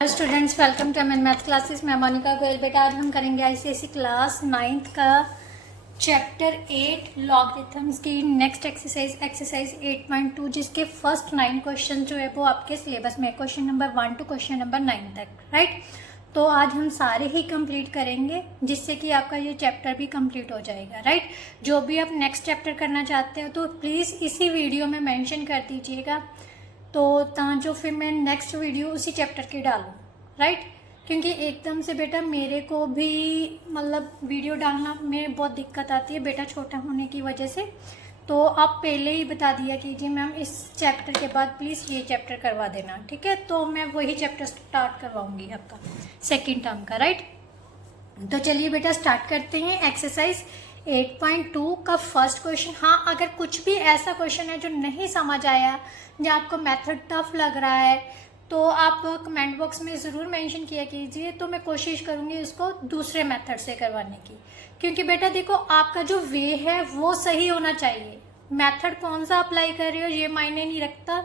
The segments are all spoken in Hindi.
Students welcome to MN math classes. मैं मोनिका गोयल। बेटा आज हम करेंगे आईसीएसई क्लास 9th का चैप्टर 8 लॉगरिथम्स की नेक्स्ट एक्सरसाइज 8.2 जिसके फर्स्ट 9 क्वेश्चन जो है वो आपके सिलेबस में question number 1 to question number 9 तक, राइट। तो आज हम सारे ही कंप्लीट करेंगे जिससे कि आपका ये चैप्टर भी कंप्लीट हो जाएगा, राइट। जो भी आप नेक्स्ट चैप्टर करना चाहते हो तो प्लीज़ इसी वीडियो में मेंशन कर दीजिएगा तो जो फिर मैं नेक्स्ट वीडियो उसी चैप्टर की डालूँ, राइट। क्योंकि एकदम से बेटा मेरे को भी मतलब वीडियो डालना में बहुत दिक्कत आती है बेटा छोटा होने की वजह से। तो आप पहले ही बता दिया कीजिए मैम इस चैप्टर के बाद प्लीज़ ये चैप्टर करवा देना, ठीक है। तो मैं वही चैप्टर स्टार्ट करवाऊँगी आपका सेकेंड टर्म का, राइट। तो चलिए बेटा स्टार्ट करते हैं एक्सरसाइज 8.2 का फर्स्ट क्वेश्चन। हाँ, अगर कुछ भी ऐसा क्वेश्चन है जो नहीं समझ आया या आपको मेथड टफ लग रहा है तो आप कमेंट बॉक्स में ज़रूर मेंशन किया कीजिए, तो मैं कोशिश करूँगी उसको दूसरे मेथड से करवाने की। क्योंकि बेटा देखो आपका जो वे है वो सही होना चाहिए। मेथड कौन सा अप्लाई कर रहे हो ये मायने नहीं रखता,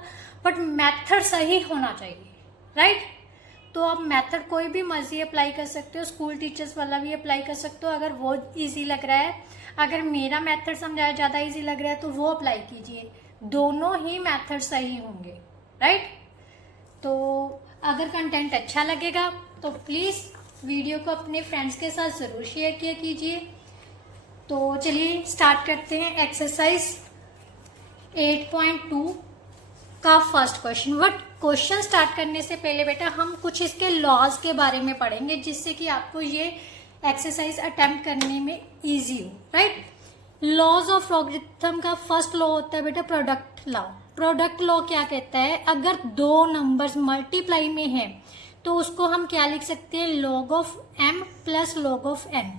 बट मेथड सही होना चाहिए, राइट। तो आप मेथड कोई भी मर्जी अप्लाई कर सकते हो, स्कूल टीचर्स वाला भी अप्लाई कर सकते हो अगर वो इजी लग रहा है। अगर मेरा मेथड समझाया ज़्यादा इजी लग रहा है तो वो अप्लाई कीजिए, दोनों ही मेथड सही होंगे, राइट। तो अगर कंटेंट अच्छा लगेगा तो प्लीज़ वीडियो को अपने फ्रेंड्स के साथ ज़रूर शेयर किया कीजिए। तो चलिए स्टार्ट करते हैं एक्सरसाइज 8.2 का first question. But question start करने से पहले बेटा हम कुछ इसके लॉज के बारे में पढ़ेंगे जिससे कि आपको ये एक्सरसाइज अटेम्प्ट करने में इजी हो, राइट। लॉज ऑफ लॉगरिथम का फर्स्ट लॉ होता है बेटा प्रोडक्ट लॉ। प्रोडक्ट लॉ क्या कहता है, अगर दो नंबर्स मल्टीप्लाई में हैं तो उसको हम क्या लिख सकते हैं, log of M plus log of N,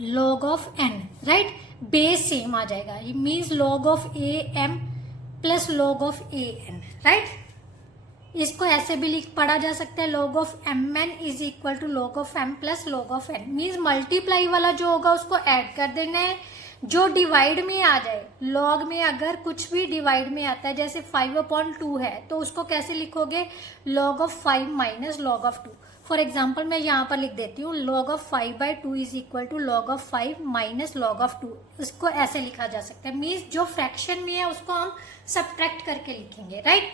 log of N, right. Base same आ जाएगा, ये means log of A M plus log of A N, right. इसको ऐसे भी पढ़ा जा सकता है log of M N is equal to log of M plus log of N. Means multiply वाला जो होगा उसको ऐड कर देना है, जो डिवाइड में आ जाए। लॉग में अगर कुछ भी डिवाइड में आता है जैसे 5/2 है तो उसको कैसे लिखोगे, log of 5 minus log of 2। For example मैं यहाँ पर लिख देती हूँ log of 5/2 is equal to log of 5 minus log of 2। इसको ऐसे लिखा जा सकता है, मीन्स जो फ्रैक्शन में है उसको हम सब्ट्रैक्ट करके लिखेंगे, राइट।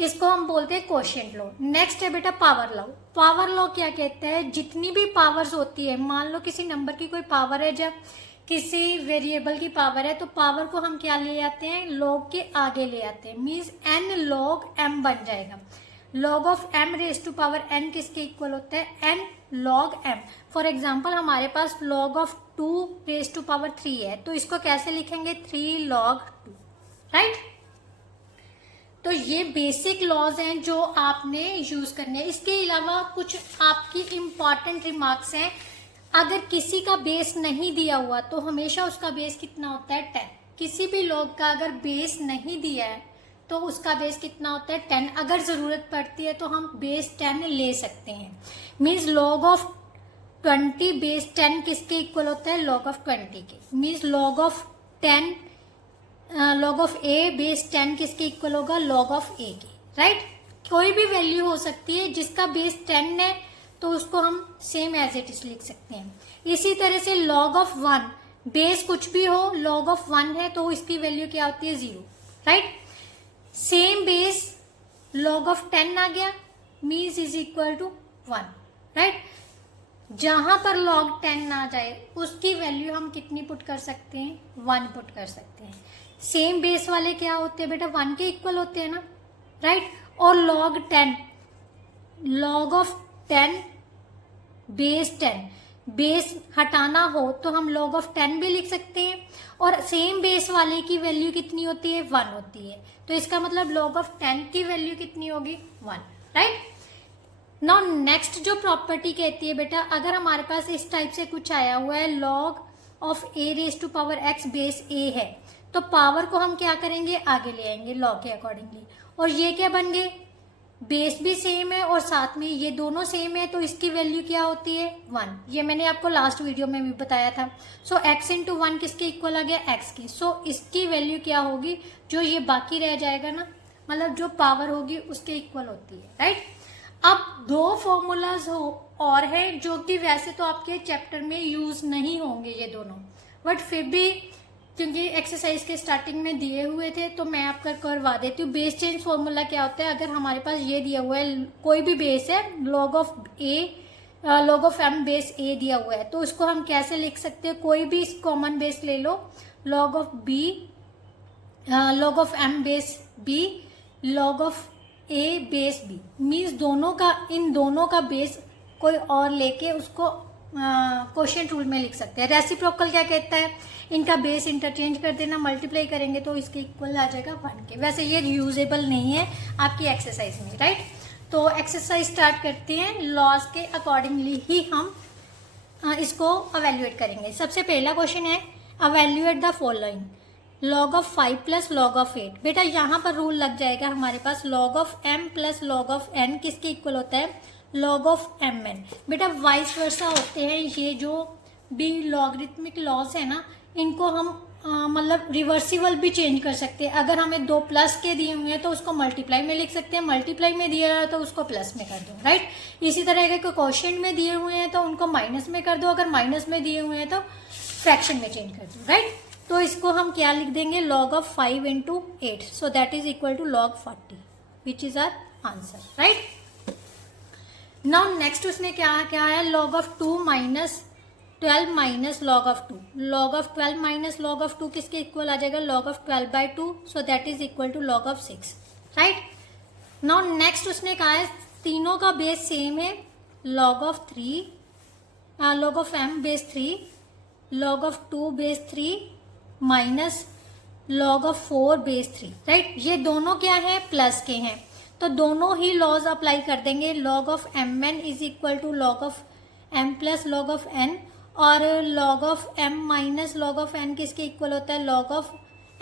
इसको हम बोलते हैं कोशेंट लॉ। नेक्स्ट है बेटा पावर लॉ। पावर लॉ क्या कहता है, जितनी भी पावर्स होती है, मान लो किसी नंबर की कोई पावर है, जब किसी वेरिएबल की पावर है तो पावर को हम क्या ले आते हैं, लॉग के आगे ले आते हैं। मीन्स एन लॉग एम बन जाएगा। Log of M raise to power N किसके इक्वल होता है, N log M. For example हमारे पास log of 2 raise to power 3 है तो इसको कैसे लिखेंगे, 3 लॉग 2, राइट। तो ये बेसिक लॉज हैं जो आपने यूज करने हैं। इसके अलावा कुछ आपकी इंपॉर्टेंट रिमार्क्स हैं। अगर किसी का बेस नहीं दिया हुआ तो हमेशा उसका बेस कितना होता है, 10। किसी भी लॉग का अगर बेस नहीं दिया है तो उसका बेस कितना होता है, 10। अगर जरूरत पड़ती है तो हम बेस 10 ले सकते हैं। मीन्स लॉग ऑफ 20 बेस 10 किसके इक्वल होता है, लॉग ऑफ 20 के। Means log of 10 log of A base 10 किसके इक्वल होगा, लॉग ऑफ ए के, राइट। कोई भी वैल्यू हो सकती है जिसका बेस 10 है तो उसको हम सेम एज इट इज लिख सकते हैं। इसी तरह से लॉग ऑफ 1 बेस कुछ भी हो, लॉग ऑफ 1 है तो इसकी वैल्यू क्या होती है, 0, right. Same base log of 10 आ गया, means is equal to 1, right. जहां पर log 10 ना जाए उसकी वैल्यू हम कितनी पुट कर सकते हैं, 1 पुट कर सकते हैं। सेम बेस वाले क्या होते हैं बेटा, 1 के इक्वल होते हैं ना, राइट। और log 10 log of 10 base 10, base हटाना हो तो हम log ऑफ 10 भी लिख सकते हैं। और सेम बेस वाले की वैल्यू कितनी होती है, 1 होती है। तो इसका मतलब log ऑफ 10 की वैल्यू कितनी होगी, 1, राइट। नाउ नेक्स्ट जो प्रॉपर्टी कहती है बेटा, अगर हमारे पास इस टाइप से कुछ आया हुआ है log of A raise to power X base A है तो पावर को हम क्या करेंगे, आगे ले आएंगे लॉग के अकॉर्डिंगली। और ये क्या बन गए, बेस भी सेम है और साथ में ये दोनों सेम है तो इसकी वैल्यू क्या होती है, 1। ये मैंने आपको लास्ट वीडियो में भी बताया था। सो x इंटू 1 किसके इक्वल आ गया, x की। सो इसकी वैल्यू क्या होगी, जो ये बाकी रह जाएगा ना, मतलब जो पावर होगी उसके इक्वल होती है, राइट। अब दो फॉर्मूलाज हो और है जो कि वैसे तो आपके चैप्टर में यूज नहीं होंगे ये दोनों, बट फिर भी क्योंकि एक्सरसाइज के स्टार्टिंग में दिए हुए थे तो मैं आपका करवा देती हूँ। बेस चेंज फॉर्मूला क्या होता है, अगर हमारे पास ये दिया हुआ है कोई भी बेस है, log of m base a दिया हुआ है, तो उसको हम कैसे लिख सकते हैं, कोई भी कॉमन बेस ले लो, log of m base b log of a base b, means in दोनों का बेस कोई और लेके उसको क्वोशिएंट रूल में लिख सकते हैं। रेसिप्रोकल क्या कहता है, इनका बेस इंटरचेंज कर देना, मल्टीप्लाई करेंगे तो इसके इक्वल आ जाएगा 1 के। वैसे ये यूजेबल नहीं है आपकी एक्सरसाइज में, राइट। तो एक्सरसाइज स्टार्ट करते हैं, लॉज के अकॉर्डिंगली ही हम इसको अवेल्युएट करेंगे। सबसे पहला क्वेश्चन है evaluate the following, log of 5 plus log of 8। बेटा यहाँ पर रूल लग जाएगा हमारे पास, log of m plus log of n किसके इक्वल होता है, log ऑफ mn। बेटा वाइस वर्सा होते हैं ये जो भी लॉगरिथमिक लॉज है ना, इनको हम मतलब रिवर्सिबल भी चेंज कर सकते हैं। अगर हमें दो प्लस के दिए हुए हैं तो उसको मल्टीप्लाई में लिख सकते हैं, मल्टीप्लाई में दिया है तो उसको प्लस में कर दो, राइट। इसी तरह अगर क्वोशिएंट में दिए हुए हैं तो उनको माइनस में कर दो, अगर माइनस में दिए हुए हैं तो फ्रैक्शन में चेंज कर दो, राइट। तो इसको हम क्या लिख देंगे, log of 5 into 8, so that is equal to log 40, which is our answer, right. Now next उसने क्या है, log of 2 minus 12 minus log of 2, log of 12 minus log of 2 किसके इक्वल आ जाएगा, log of 12/2, so that is equal to log of 6, right. Now next उसने कहा है तीनों का बेस सेम है, log of 3, log of m base 3, log of 2 base 3 minus log of 4 base 3, right. ये दोनों क्या है, प्लस के हैं, तो दोनों ही लॉज अप्लाई कर देंगे। log of mn is equal to log of m plus log of n, और log of m minus log of n किसके इक्वल होता है, log of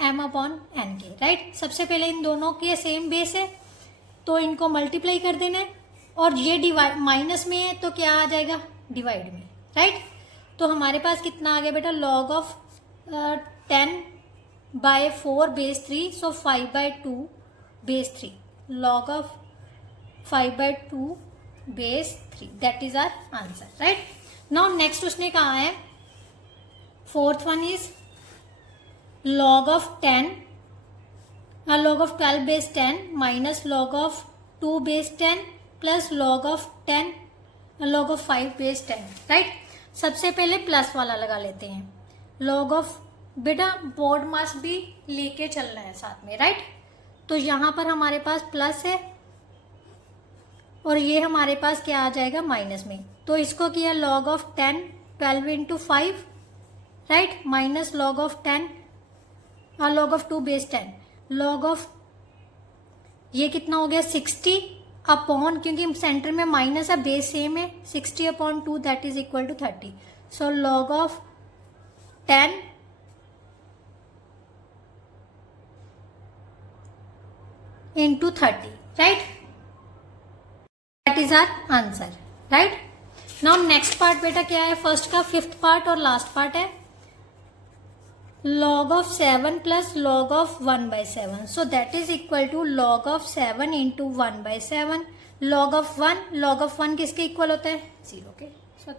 m upon n के, राइट। सबसे पहले इन दोनों के सेम बेस है तो इनको मल्टीप्लाई कर देना है, और ये डिवाइड माइनस में है तो क्या आ जाएगा, डिवाइड में, राइट। तो हमारे पास कितना आ गया बेटा, log of 10/4 base 3, so 5/2 base 3, log of 5/2 base 3, that is our answer, right. Now next उसने कहा है fourth one is log of 12 base 10 minus log of 2 base 10 plus log of 5 base 10, right. सबसे पहले प्लस वाला लगा लेते हैं, log ऑफ, बेटा बोर्ड मास भी लेके चलना है साथ में, राइट। तो यहाँ पर हमारे पास प्लस है और ये हमारे पास क्या आ जाएगा, माइनस में। तो इसको किया log of 12 into 5, right, minus log of 10 और log of 2 base 10, log of ये कितना हो गया 60 अपॉन, क्योंकि सेंटर में माइनस है, बेस सेम है, 60 upon 2 that is equal to 30, so log of 10 into 30, right, that is our answer, right. Now next part बेटा क्या है, फर्स्ट का 5th पार्ट और लास्ट पार्ट है log of 7 plus log of 1/7, so that is equal to log of 7 into 1/7, log of 1 किसके इक्वल होता है, 0 के, so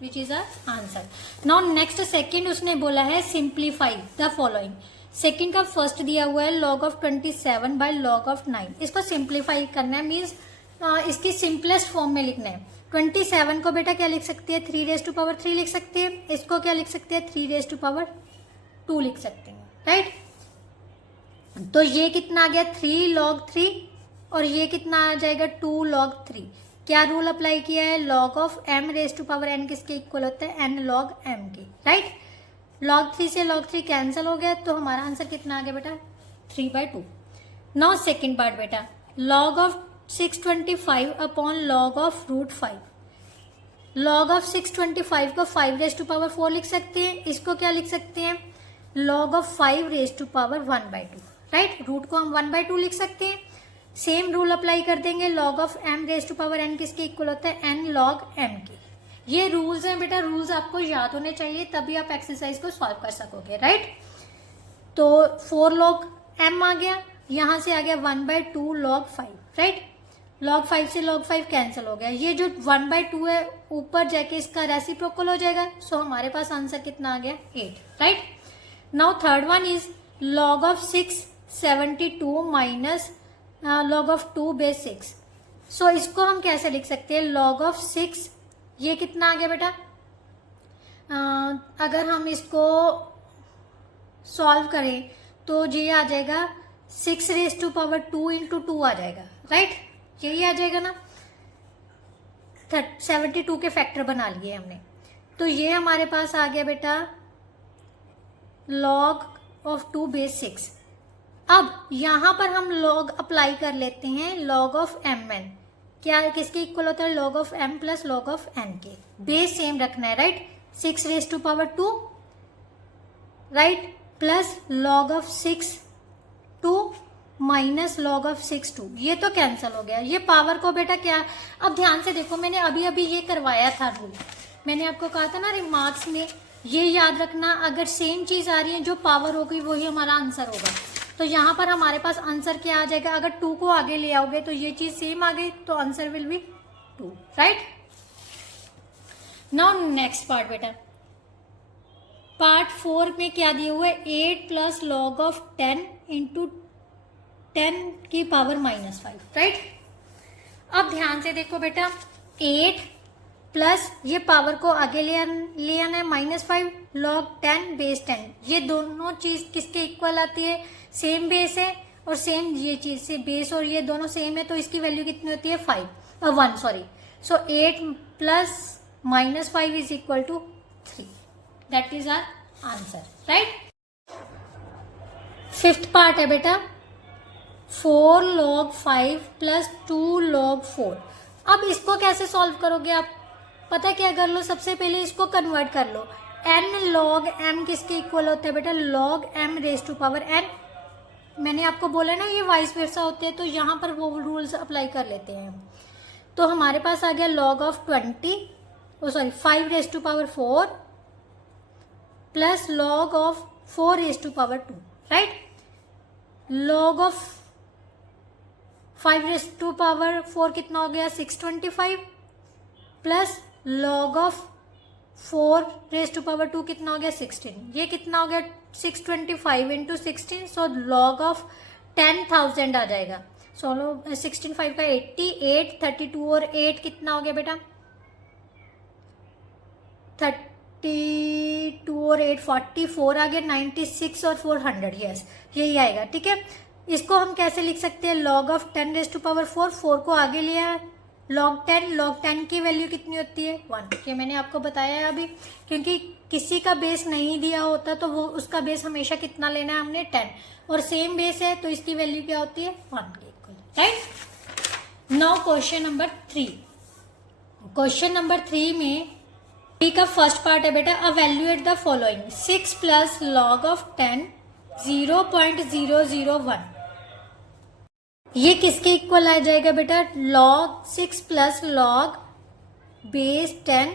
which is our answer. Now next second उसने बोला है सिंप्लीफाई द फॉलोइंग, सेकंड का फर्स्ट दिया हुआ है log of 27 by log of 9, इसको सिंप्लीफाई करना है, मीन्स इसकी सिंपलेस्ट फॉर्म में लिखना है। 27 को बेटा क्या लिख सकते हैं, 3³ लिख सकते हैं, इसको क्या लिख सकते हैं, 3² लिख सकते हैं, राइट। तो ये कितना आ गया, 3 log 3, और ये कितना आ जाएगा, 2 log 3। क्या रूल अप्लाई किया है, log ऑफ m⁻n किसके इक्वल होता है, n log m के, राइट। log 3 से log 3 कैंसिल हो गया, तो हमारा आंसर कितना आ गया बेटा, 3/2। नाउ सेकेंड पार्ट बेटा, log of 625 upon log of √5, log of 625 को 5⁴ लिख सकते हैं, इसको क्या लिख सकते हैं, log ऑफ 5⁻1/2, राइट। रूट को हम 1/2 लिख सकते हैं, सेम रूल अप्लाई कर देंगे, log ऑफ m⁻n किसके इक्वल होता है, n log m के। ये रूल्स हैं बेटा, रूल्स आपको याद होने चाहिए तभी आप एक्सरसाइज को सॉल्व कर सकोगे, राइट। तो 4 log m आ गया, यहां से आ गया 1/2 log 5, राइट। log 5 से log 5 कैंसिल हो गया, ये जो 1/2 है ऊपर जाके इसका रेसिप्रोकल हो जाएगा, सो हमारे पास आंसर कितना आ गया 8, right. Now third one is log of 672 minus log of 2 base 6। सो इसको हम कैसे लिख सकते हैं, log of 6 ये कितना आ गया बेटा, अगर हम इसको सॉल्व करें तो ये आ जाएगा 6⁻² इंटू 2 आ जाएगा, राइट, यही आ जाएगा ना। 72 के फैक्टर बना लिए हमने, तो ये हमारे पास आ गया बेटा log of 2 बेस 6। अब यहां पर हम log अप्लाई कर लेते हैं log of mn, क्या किसके इक्वल होता है, log of m plus log of n के, बेस सेम रखना है, right, 6⁻², right, plus log of 6 2 minus log of 6 2, ये तो कैंसिल हो गया, ये पावर को बेटा क्या, अब ध्यान से देखो, मैंने अभी अभी ये करवाया था रूल, मैंने आपको कहा था ना रिमार्क्स में, ये याद रखना, अगर सेम चीज आ रही है जो पावर होगी वही हमारा आंसर होगा। तो यहाँ पर हमारे पास आंसर क्या आ जाएगा, अगर 2 को आगे ले आओगे तो ये चीज सेम आ गई, तो answer will be 2, right. Now next part बेटा, पार्ट 4 में क्या दिया हुआ है, 8 प्लस log of 10 इंटू 10 की पावर -5, राइट। अब ध्यान से देखो बेटा, 8 प्लस ये पावर को आगे ले आना है -5 log 10 बेस 10, ये दोनों चीज किसके इक्वल आती है, सेम बेस है और सेम ये चीज से बेस और ये दोनों सेम है, तो इसकी वैल्यू कितनी होती है 1 sorry, so 8 plus -5 is equal to 3, that is our answer, right. Fifth part है बेटा 4 log 5 प्लस 2 log 4। अब इसको कैसे सॉल्व करोगे आप, पता क्या कर लो, सबसे पहले इसको कन्वर्ट कर लो, n log m किसके इक्वल होता है बेटा, log m⁻n। मैंने आपको बोला ना ये वाइस वर्सा होते हैं, तो यहाँ पर वो रूल्स अप्लाई कर लेते हैं। तो हमारे पास आ गया log of 5⁻4 plus log of 4⁻2, right. log of 5⁻4 कितना हो गया 625 प्लस log of 4⁻2 कितना हो गया 16, ये कितना हो गया 625 इंटू 16, सो log of 10,000 आ जाएगा। सो 16 5 का 88, 32 और 8 कितना हो गया बेटा 32 और 8 44 आ गया, 96 और 400, यस यही आएगा, ठीक है। इसको हम कैसे लिख सकते हैं, log of 10⁻4, 4 को आगे लिया, log 10 की वैल्यू कितनी होती है 1, ये मैंने आपको बताया है अभी, क्योंकि किसी का बेस नहीं दिया होता तो वो उसका बेस हमेशा कितना लेना है हमने 10, और सेम बेस है तो इसकी वैल्यू क्या होती है 1 के equal, right. Now question number 3, question number 3 में बी का फर्स्ट पार्ट है बेटा, evaluate the following, 6 plus log of 10 0.001, ये किसके इक्वल आ जाएगा बेटा, log 6 प्लस log बेस 10,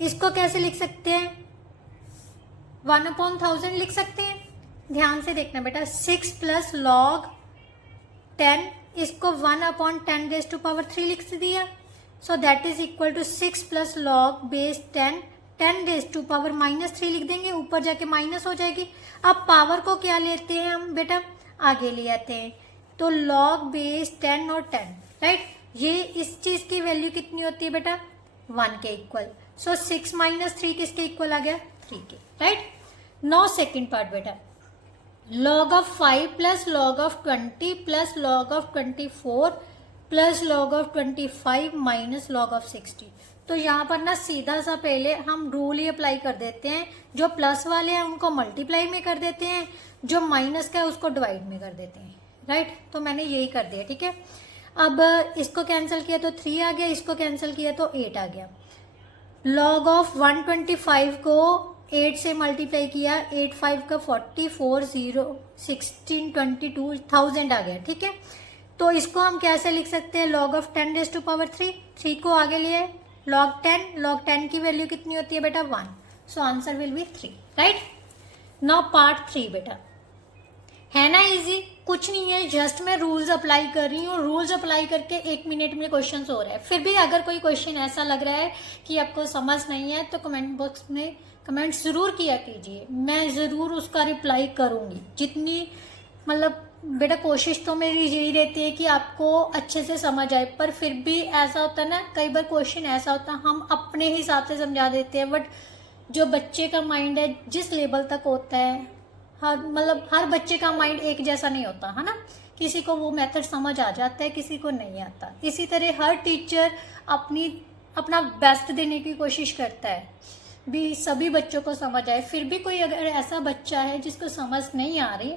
इसको कैसे लिख सकते हैं 1/1000 लिख सकते हैं। ध्यान से देखना बेटा, 6 प्लस log 10, इसको 1/10⁻³ लिख दिया, so that is equal to 6 plus log base 10 10⁻³ लिख देंगे, ऊपर जाके माइनस हो जाएगी। अब पावर को क्या लेते हैं हम बेटा, आगे ले आते हैं, तो log बेस 10 और 10, राइट, ये इस चीज की वैल्यू कितनी होती है बेटा 1 के इक्वल, सो 6 - 3 किसके इक्वल आ गया 3 के, राइट। नाउ सेकंड पार्ट बेटा, log of 5 plus log of 20 plus log of 24 plus log of 25 minus log of 60। तो यहाँ पर ना सीधा सा पहले हम रूल ही अप्लाई कर देते हैं, जो प्लस वाले हैं उनको मल्टीप्लाई में कर देते हैं, जो माइनस का है उसको डिवाइड में कर देते हैं, राइट। तो मैंने यही कर दिया, ठीक है। अब इसको कैंसिल किया तो 3 आ गया, इसको कैंसिल किया तो 8 आ गया। log of 125 को 8 से मल्टीप्लाई किया, 8 5 का 40 4 0 16 22 1000 आ गया, ठीक है। तो इसको हम कैसे लिख सकते हैं, log of 10⁻3, 3 को आगे लिए, log 10 की वैल्यू कितनी होती है बेटा 1, so answer will be 3, right. Now part 3 बेटा, है ना इजी, कुछ नहीं है, जस्ट मैं रूल्स अप्लाई कर रही हूँ। रूल्स अप्लाई करके 1 मिनट में क्वेश्चन हो रहा है। फिर भी अगर कोई क्वेश्चन ऐसा लग रहा है कि आपको समझ नहीं है तो कमेंट बॉक्स में कमेंट ज़रूर किया कीजिए, मैं ज़रूर उसका रिप्लाई करूँगी। जितनी मतलब बेटा कोशिश तो मेरी यही रहती है कि आपको अच्छे से समझ आए, पर फिर भी ऐसा होता है ना, कई बार क्वेश्चन ऐसा होता है हम अपने हिसाब से समझा देते हैं, बट जो बच्चे का माइंड है जिस लेवल तक होता है, हर बच्चे का माइंड एक जैसा नहीं होता है ना, किसी को वो मेथड समझ आ जाता है, किसी को नहीं आता। इसी तरह हर टीचर अपना बेस्ट देने की कोशिश करता है भी सभी बच्चों को समझ आए। फिर भी कोई अगर ऐसा बच्चा है जिसको समझ नहीं आ रही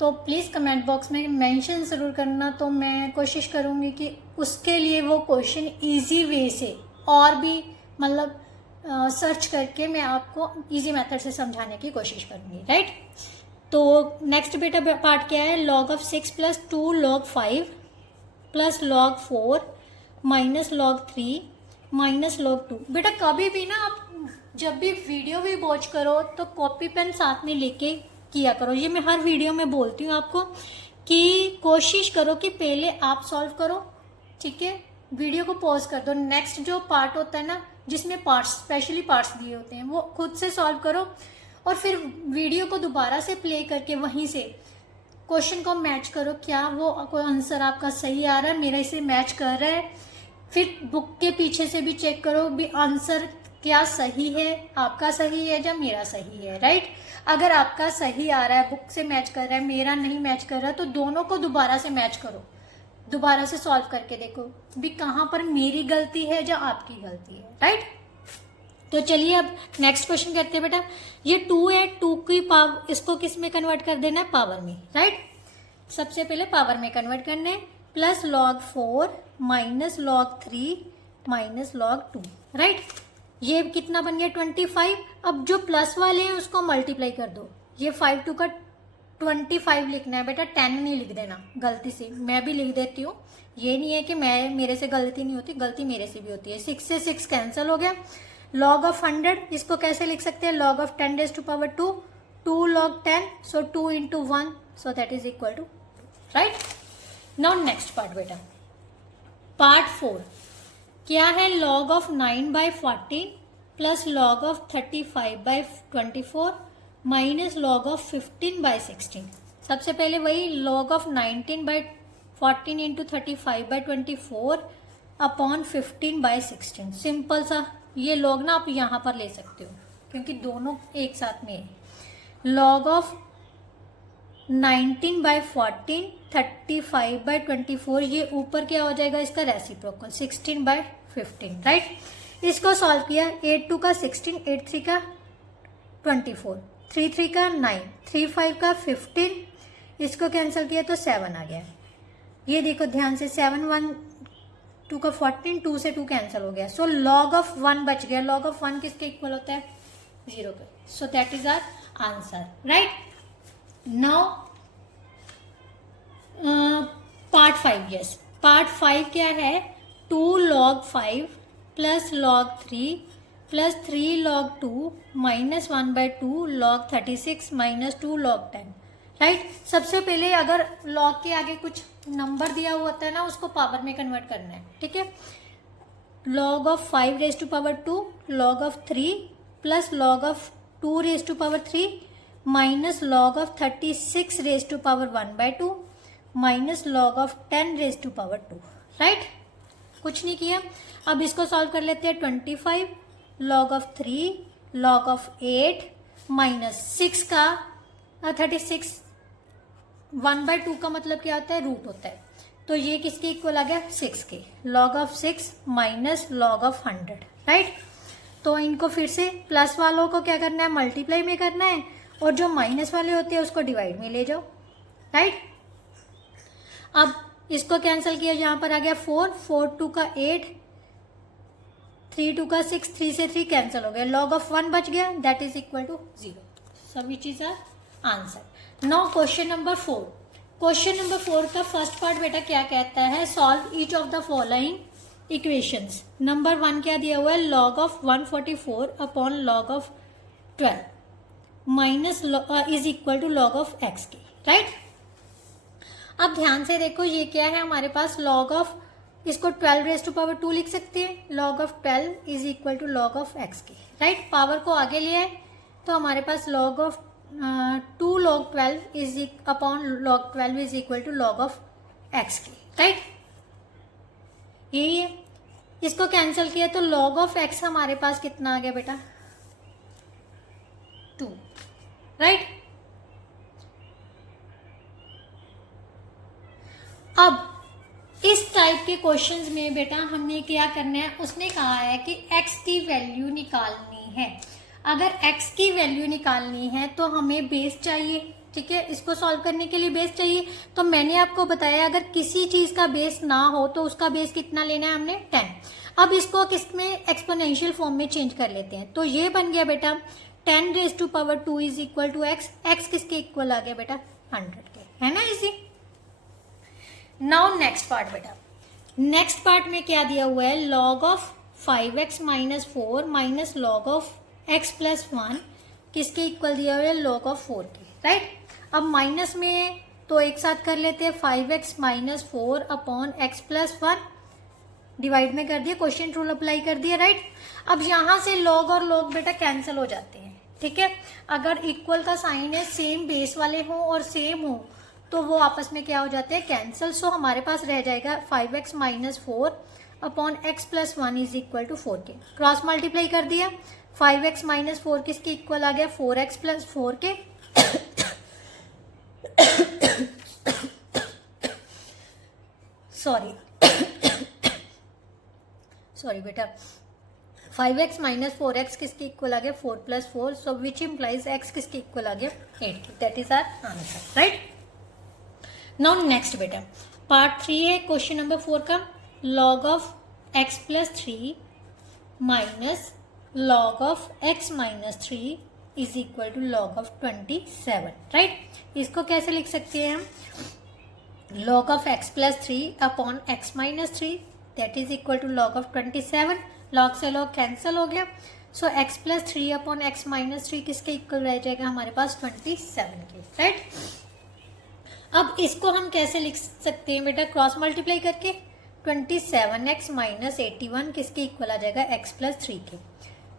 तो प्लीज़ कमेंट बॉक्स में मेंशन ज़रूर करना, तो मैं कोशिश करूँगी कि उसके लिए वो क्वेश्चन इजी वे से और भी मतलब सर्च करके मैं आपको इजी मेथड से समझाने की कोशिश करूँगी, राइट। तो नेक्स्ट बेटा पार्ट क्या है, log of 6 plus 2 log 5 plus log 4 minus log 3 minus log 2। बेटा कभी भी ना आप जब भी वीडियो भी वॉच करो तो कॉपी पेन साथ में लेके किया करो। ये मैं हर वीडियो में बोलती हूँ आपको कि कोशिश करो कि पहले आप सॉल्व करो, ठीक है, वीडियो को पॉज कर दो, नेक्स्ट जो पार्ट होता है ना जिसमें पार्ट्स स्पेशली पार्ट्स दिए होते हैं वो खुद से सॉल्व करो, और फिर वीडियो को दोबारा से प्ले करके वहीं से क्वेश्चन को मैच करो, क्या वो कोई आंसर आपका सही आ रहा है, मेरा इसे मैच कर रहा है। फिर बुक के पीछे से भी चेक करो भी आंसर क्या सही है, आपका सही है या मेरा सही है, राइट। अगर आपका सही आ रहा है, बुक से मैच कर रहा है, मेरा नहीं मैच कर रहा है, तो दोनों को दोबारा से मैच करो, दोबारा से सॉल्व करके देखो भी कहाँ पर मेरी गलती है या आपकी गलती है, राइट। तो चलिए अब नेक्स्ट क्वेश्चन करते हैं बेटा। ये 2 है, 2 की पावर इसको किस में कन्वर्ट कर देना है, पावर में, राइट। सबसे पहले पावर में कन्वर्ट करना है, plus log 4 minus log 3 minus log 2, right. ये कितना बन गया 25। अब जो प्लस वाले हैं उसको मल्टीप्लाई कर दो, ये 5 2 का 25 लिखना है बेटा, 10 नहीं लिख देना गलती से, मैं भी लिख देती हूँ, ये नहीं है कि मेरे से गलती नहीं होती, गलती मेरे से भी होती है। 6 से 6 कैंसिल हो गया। log of 100 इसको कैसे लिख सकते हैं, log of 10 raised to power 2, 2 log 10, so 2 into 1, so that is equal to 2, right। now next part बेटा, पार्ट 4 क्या है, log of 9 by 14 plus log of 35 by 24 minus log of 15 by 16। सबसे पहले वही log of 19 by 14 into 35 by 24 upon 15 by 16। Simple सा ये log ना आप यहाँ पर ले सकते हो क्योंकि दोनों एक साथ में है। log of 19 by 14 35 by 24, ये ऊपर क्या हो जाएगा इसका रेसिप्रोकल 16 by 15, राइट। इसको सॉल्व किया, 8 2 का 16, 8 3 का 24, 3 3 का 9, 3 5 का 15, इसको कैंसिल किया तो 7 आ गया। ये देखो ध्यान से, 7 1 2 का 14, 2 से 2 कैंसिल हो गया, सो log of 1 बच गया। log of 1 किसके इक्वल होता है, 0 का, so that is our answer, right. Now part 5, yes, part 5 क्या है, 2 log 5 plus log 3 plus 3 log 2 minus 1 by 2 log 36 minus 2 log 10, right. सबसे पहले अगर log के आगे कुछ नंबर दिया हुआ होता है ना उसको पावर में कन्वर्ट करना है, ठीक है। log of 5 raised to power 2 log of 3 plus log of 2 raised to power 3 minus log of 36 raised to power 1 by 2 minus log of 10 raised to power 2, right. कुछ नहीं किया। अब इसको सॉल्व कर लेते हैं, 25 log of 3 log of 8 minus 6 का 36, 1 by 2 का मतलब क्या होता है, रूट होता है, तो ये किसके इक्वल आ गया, 6 के, log of 6 minus log of 100, right. तो इनको फिर से प्लस वालों को क्या करना है, मल्टीप्लाई में करना है, और जो माइनस वाले होते हैं उसको डिवाइड में ले जाओ, राइट। अब इसको कैंसिल किया, यहाँ पर आ गया 4 4 2 का 8, 3 2 का 6, 3 से 3 कैंसिल हो गया, log of 1 बच गया, that is equal to 0, so which is our answer. Now question number 4। Question number 4 का फर्स्ट पार्ट बेटा क्या कहता है, solve each of the following equations. Number 1 क्या दिया हुआ है, log of 144 upon log of 12 minus is equal to log of x के, राइट। अब ध्यान से देखो ये क्या है हमारे पास, लॉग ऑफ, इसको 12⁻² लिख सकते हैं, log of 12 is equal to log of x की, राइट। पावर को आगे ले आए तो हमारे पास log of 2 log 12 is upon log 12 is equal to log of x की, राइट। यही है, इसको कैंसिल किया तो log of x हमारे पास कितना आ गया बेटा, 2, राइट। अब इस टाइप के क्वेश्चंस में बेटा हमें क्या करना है, उसने कहा है कि x की वैल्यू निकालनी है। अगर x की वैल्यू निकालनी है तो हमें बेस चाहिए, ठीक है। इसको सॉल्व करने के लिए बेस चाहिए, तो मैंने आपको बताया अगर किसी चीज का बेस ना हो तो उसका बेस कितना लेना है हमने, 10। अब इसको किसमें एक्सपोनेंशियल फॉर्म में चेंज कर लेते हैं, तो ये बन गया बेटा 10⁻² is equal to x। x किसके इक्वल आ गया बेटा, 100 के, है ना, इजी। नाउ नेक्स्ट पार्ट बेटा, नेक्स्ट पार्ट में क्या दिया हुआ है, log of 5x minus 4 minus log of x plus 1 किसके इक्वल दिया हुआ है, log ऑफ 4 के, राइट। अब माइनस में तो एक साथ कर लेते हैं, 5x minus 4 upon x plus 1 divide में कर दिया, क्वेश्चन रूल अप्लाई कर दिया, राइट। अब यहां से log और log बेटा कैंसिल हो जाते हैं, ठीक है। अगर इक्वल का साइन है, सेम बेस वाले हो और सेम हो तो वो आपस में क्या हो जाते हैं, कैंसिल। सो हमारे पास रह जाएगा 5x minus 4 upon x plus 1 is equal to 4 के, क्रॉस मल्टीप्लाई कर दिया, 5x माइनस 4 किसके इक्वल आ गया, 4x प्लस 4 के, सॉरी बेटा, 5x माइनस 4x किसके इक्वल आ गया, 4 plus 4, so which implies x किसके इक्वल आ गया, 8, that is our answer, right. Now next बेटा पार्ट 3 है क्वेश्चन नंबर 4 का, log of x plus 3 minus log of x minus 3 is equal to log of 27, right. इसको कैसे लिख सकते हैं हम, log of x plus 3 upon x minus 3 that is equal to log of 27, log से log कैंसिल हो गया, so x plus 3 upon x minus 3 किसके इक्वल रह जाएगा हमारे पास, 27 के, राइट। अब इसको हम कैसे लिख सकते हैं बेटा, क्रॉस मल्टीप्लाई करके, 27x माइनस 81 किसके इक्वल आ जाएगा, x प्लस 3 के,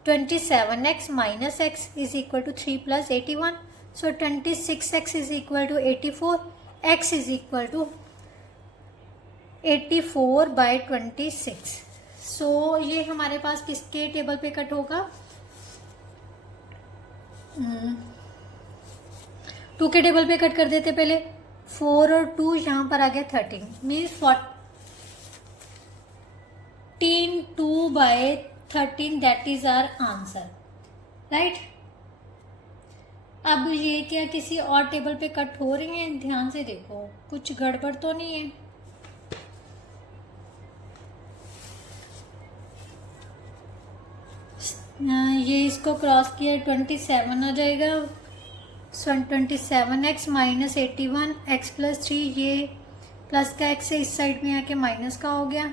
27x minus x is equal to 3 plus 81, so 26x is equal to 84, x is equal to 84/26। So ये हमारे पास किसके टेबल पे कट होगा, 2 के टेबल पे कट कर देते पहले, 4 और 2 यहाँ पर आ गया 13, means 14 2/13 that is our answer, right. अब ये क्या किसी और टेबल पे कट हो रही हैं, ध्यान से देखो कुछ गड़बड़ तो नहीं है, ये इसको क्रॉस किया 27 आ जाएगा, 27x माइनस 81 x प्लस 3, ये प्लस का x से इस साइड में आके माइनस का हो गया,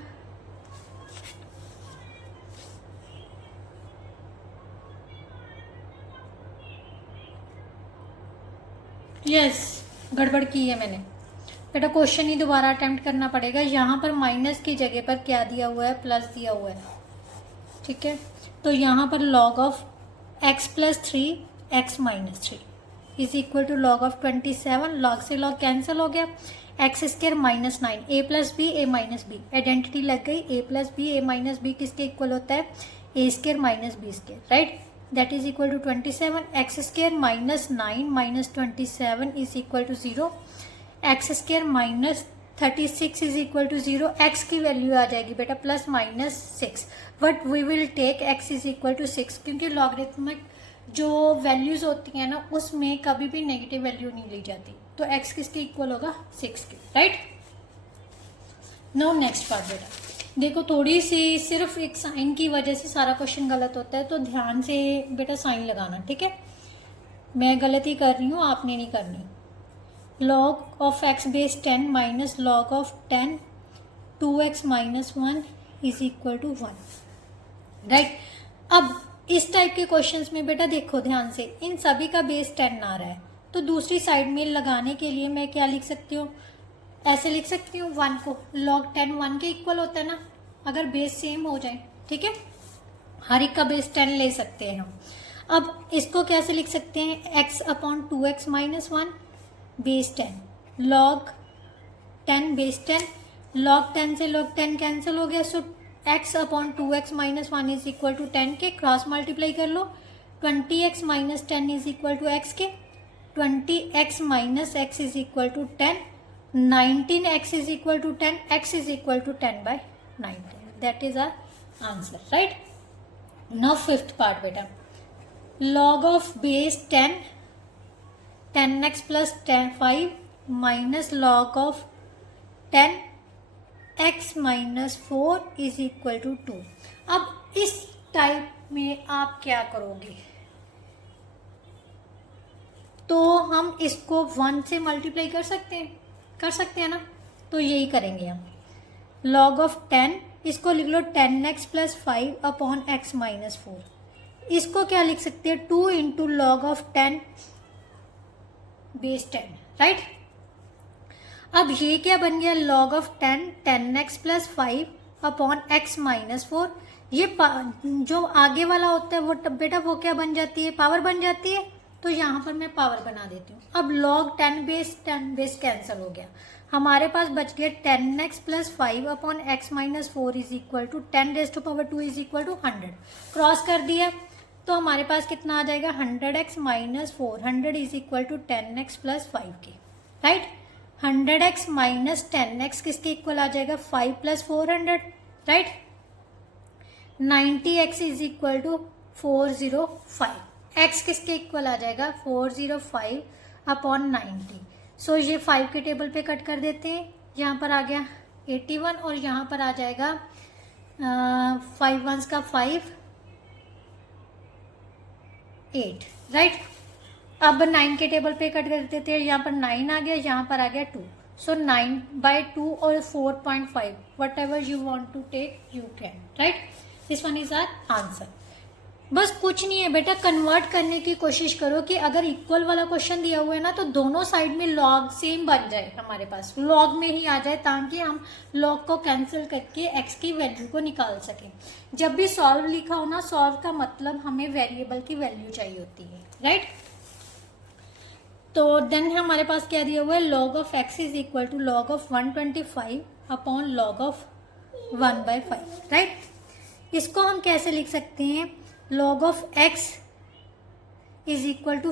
यस गड़बड़ की है मैंने बेटा, क्वेश्चन ही दोबारा अटेम्प्ट करना पड़ेगा। यहाँ पर माइनस की जगह पर क्या दिया हुआ है, प्लस दिया हुआ है, ठीक है। तो यहाँ पर log of x plus 3 x minus 3 is equal to log of 27, log से log कैंसिल हो गया, x square minus 9, a plus b a minus b, identity लग गई, a plus b a minus b किसके इक्वल होता है, a square minus b square, right, that is equal to 27, x square minus 9 minus 27 is equal to 0, x square minus 36 is equal to 0, x की वैल्यू आ जाएगी बेटा plus minus 6, but we will take x is equal to 6 क्योंकि लॉगरिथमिक जो वैल्यूज होती हैं ना उसमें कभी भी नेगेटिव वैल्यू नहीं ली जाती, तो x किसके इक्वल होगा 6 के, राइट। नाउ नेक्स्ट पार्ट बेटा देखो, थोड़ी सी सिर्फ एक साइन की वजह से सारा क्वेश्चन गलत होता है, तो ध्यान से बेटा साइन लगाना, ठीक है। मैं गलती कर रही हूँ, आपने नहीं करनी। log of x base 10 minus log of 10 2x minus 1 is equal to 1, right. अब इस टाइप के क्वेश्चंस में बेटा देखो ध्यान से, इन सभी का बेस 10 आ रहा है, तो दूसरी साइड में लगाने के लिए मैं क्या लिख सकती हूँ, ऐसे लिख सकती हूँ 1 को log 10 1 के इक्वल होता है ना, अगर बेस सेम हो जाए, ठीक है, हर एक का बेस 10 ले सकते हैं हम। अब इसको कैसे लिख सकते हैं, x upon 2x minus 1 base 10 log 10 base 10, log 10 से log 10 कैंसिल हो गया, so x upon 2x minus 1 is equal to 10 के क्रॉस मल्टीप्लाई कर लो, 20x minus 10 is equal to x के, 20x minus x is equal to 10, 19x is equal to 10, x is equal to 10 by 19, that is our answer, right. Now fifth part बेटा, log of base 10 10x plus 5 minus log of 10x minus 4 is equal to 2। अब इस टाइप में आप क्या करोगे, तो हम इसको 1 से मल्टीप्लाई कर सकते हैं ना, तो यही करेंगे हम। log ऑफ 10 इसको लिख लो 10x plus 5 upon x minus 4, इसको क्या लिख सकते हैं 2 into log of 10 base 10, right. अब ये क्या बन गया, log of 10 10x plus 5 upon x minus 4, ये जो आगे वाला होता है वो बेटा वो क्या बन जाती है, पावर बन जाती है, तो यहाँ पर मैं पावर बना देती हूँ। अब log 10 बेस कैंसिल हो गया, हमारे पास बच गया 10x plus 5 upon x minus 4 is equal to 10 raise to power 2 is equal to 100, cross कर दिया तो हमारे पास कितना आ जाएगा 100x minus 400 is equal to 10x plus 5 के, राइट। 100x माइनस 10x किसके इक्वल आ जाएगा 5 plus 400, right. 90x is equal to 405, x किसके इक्वल आ जाएगा 405 अपॉन 90, सो ये 5 के टेबल पे कट कर देते हैं, यहाँ पर आ गया 81 और यहाँ पर आ जाएगा 5 1s का 5 8, राइट। अब 9 के टेबल पे कट कर देते हैं, यहाँ पर 9 आ गया, यहाँ पर आ गया 2, सो 9 बाई 2 और 4.5 whatever you want to take you can, right. This one is our answer. बस कुछ नहीं है बेटा, कन्वर्ट करने की कोशिश करो कि अगर इक्वल वाला क्वेश्चन दिया हुआ है ना तो दोनों साइड में लॉग सेम बन जाए, हमारे पास लॉग में ही आ जाए, ताकि हम लॉग को कैंसिल करके x की वैल्यू को निकाल सकें। जब भी सॉल्व लिखा हो ना, सॉल्व का मतलब हमें वेरिएबल की वैल्यू चाहिए होती है, राइट। तो देन हमारे पास क्या दिया हुआ है, log of x is equal to log of 125 upon log of 1/5, right. इसको हम कैसे लिख सकते हैं, log of x is equal to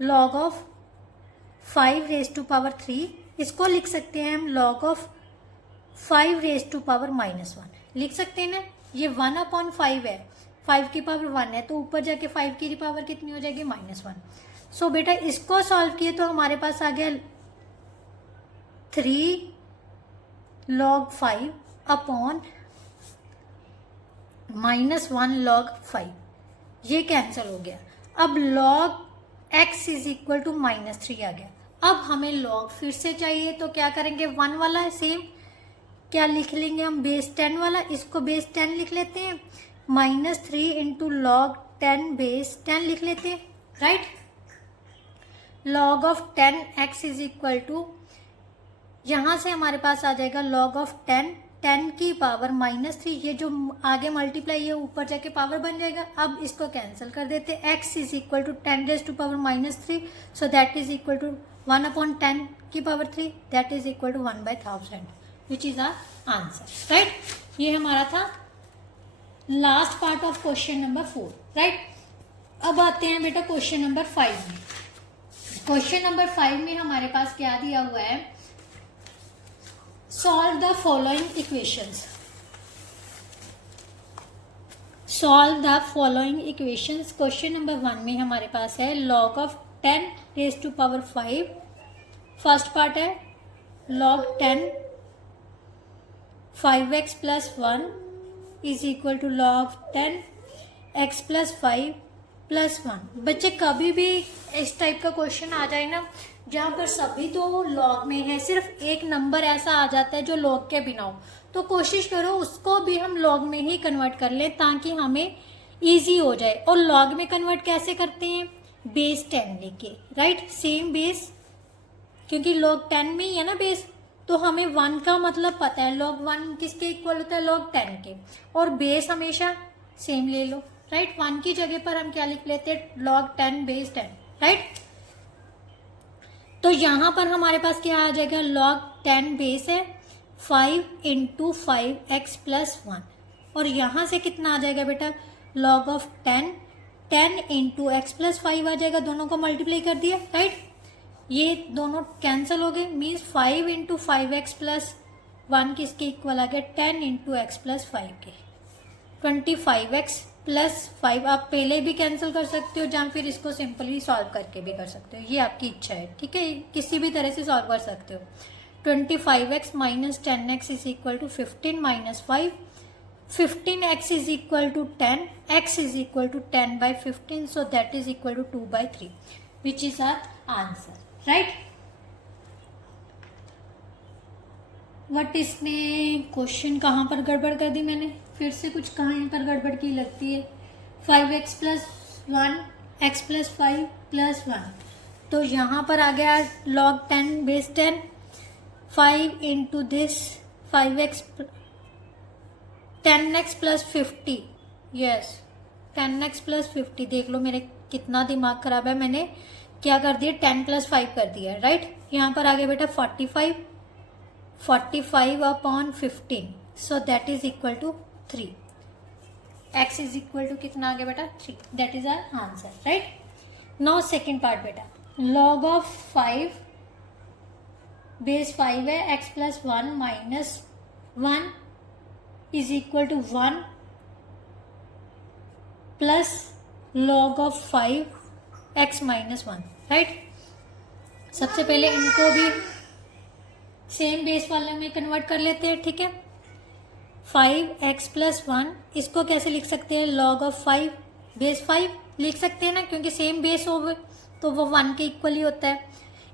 log of 5 raise to power 3, इसको लिख सकते हैं हम log of 5 raise to power -1, लिख सकते हैं ना। ये 1/5 है, 5 की पावर 1 है, तो ऊपर जाके 5 की पावर कितनी हो जाएगी -1। सो बेटा इसको सॉल्व किए तो हमारे पास आ गया 3 log 5 अपॉन -1 log 5, ये कैंसिल हो गया। अब log x is equal to -3 आ गया। अब हमें log फिर से चाहिए, तो क्या करेंगे, 1 वाला है सेम, क्या लिख लेंगे हम, बेस 10 वाला, इसको बेस 10 लिख लेते हैं, -3 इंटू log 10 बेस 10 लिख लेते हैं, right. log of 10x is equal to, यहाँ से हमारे पास आ जाएगा log ऑफ 10 की पावर -3, ये जो आगे मल्टीप्लाई है ऊपर जाके पावर बन जाएगा। अब इसको कैंसिल कर देते हैं, x is equal to 10 raise to power -3, so that is equal to 1/10 की power 3, that is equal to 1/1000, which is our answer, right. ये हमारा था last part of question number 4, right. अब आते हैं बेटा क्वेश्चन नंबर 5 में। क्वेश्चन नंबर 5 में हमारे पास क्या दिया हुआ है, solve the following equations. Solve the following equations. Question number 1 में हमारे पास है log of 10 raise to power 5, first part है log 10 5x plus 1 is equal to log 10 x plus 5 plus 1। बच्चे कभी भी इस टाइप का क्वेश्चन आ जाए ना, जहाँ पर सभी तो लॉग में है, सिर्फ एक नंबर ऐसा आ जाता है जो लॉग के बिना हो, तो कोशिश करो उसको भी हम लॉग में ही कन्वर्ट कर लें, ताकि हमें इजी हो जाए। और लॉग में कन्वर्ट कैसे करते हैं, बेस 10 लेके, राइट, सेम बेस, क्योंकि लॉग 10 में ही है ना बेस, तो हमें 1 का मतलब पता है, लॉग 1 किसके इक्वल होता है, लॉग 10 के, और बेस हमेशा सेम ले लो, राइट। 1 की जगह पर हम क्या लिख लेते हैं, लॉग 10 बेस 10, राइट। तो यहां पर हमारे पास क्या आ जाएगा, लॉग 10 बेस है 5 इंटू 5x प्लस 1, और यहां से कितना आ जाएगा बेटा, log of 10 into x plus 5 आ जाएगा, दोनों को मल्टीप्लाई कर दिया, राइट। ये दोनों कैंसिल हो गए, मीन्स 5 इंटू 5x प्लस 1 किसके इक्वल आ गया, 10 इंटू एक्स प्लस 5 के, 25x प्लस 5। आप पहले भी कैंसिल कर सकते हो, या फिर इसको सिंपली सॉल्व करके भी कर सकते हो, ये आपकी इच्छा है, ठीक है, किसी भी तरह से सॉल्व कर सकते हो। 25x minus 10x is equal to 15 minus 5, 15x is equal to 10, x is equal to 10 by 15, so that is equal to 2/3, which is our answer, right? What इसने क्वेश्चन कहाँ पर गड़बड़ कर दी मैंने, फिर से कुछ कहाँ पर गड़बड़ की लगती है। 5x plus 1 x plus 5 plus 1, तो यहाँ पर आ गया log 10 base 10, 5 into this 5x 10x plus 50, yes 10x plus 50, देख लो मेरे कितना दिमाग खराब है, मैंने क्या कर दिया, 10 प्लस 5 कर दिया, राइट। यहाँ पर आ गया बेटा 45 अपॉन 15, so that is equal to 3, x is equal to कितना आ गया बेटा 3, that is our answer, right. Now second part बेटा, लॉग ऑफ 5 बेस 5 है, x plus 1 minus 1 is equal to 1 plus log of 5 x minus 1, right. सबसे पहले इनको भी सेम बेस वाले में कन्वर्ट कर लेते हैं, ठीक है। 5x प्लस 1, इसको कैसे लिख सकते हैं, log ऑफ 5 बेस 5 लिख सकते हैं ना, क्योंकि सेम बेस हो गए तो वो 1 के इक्वल ही होता है,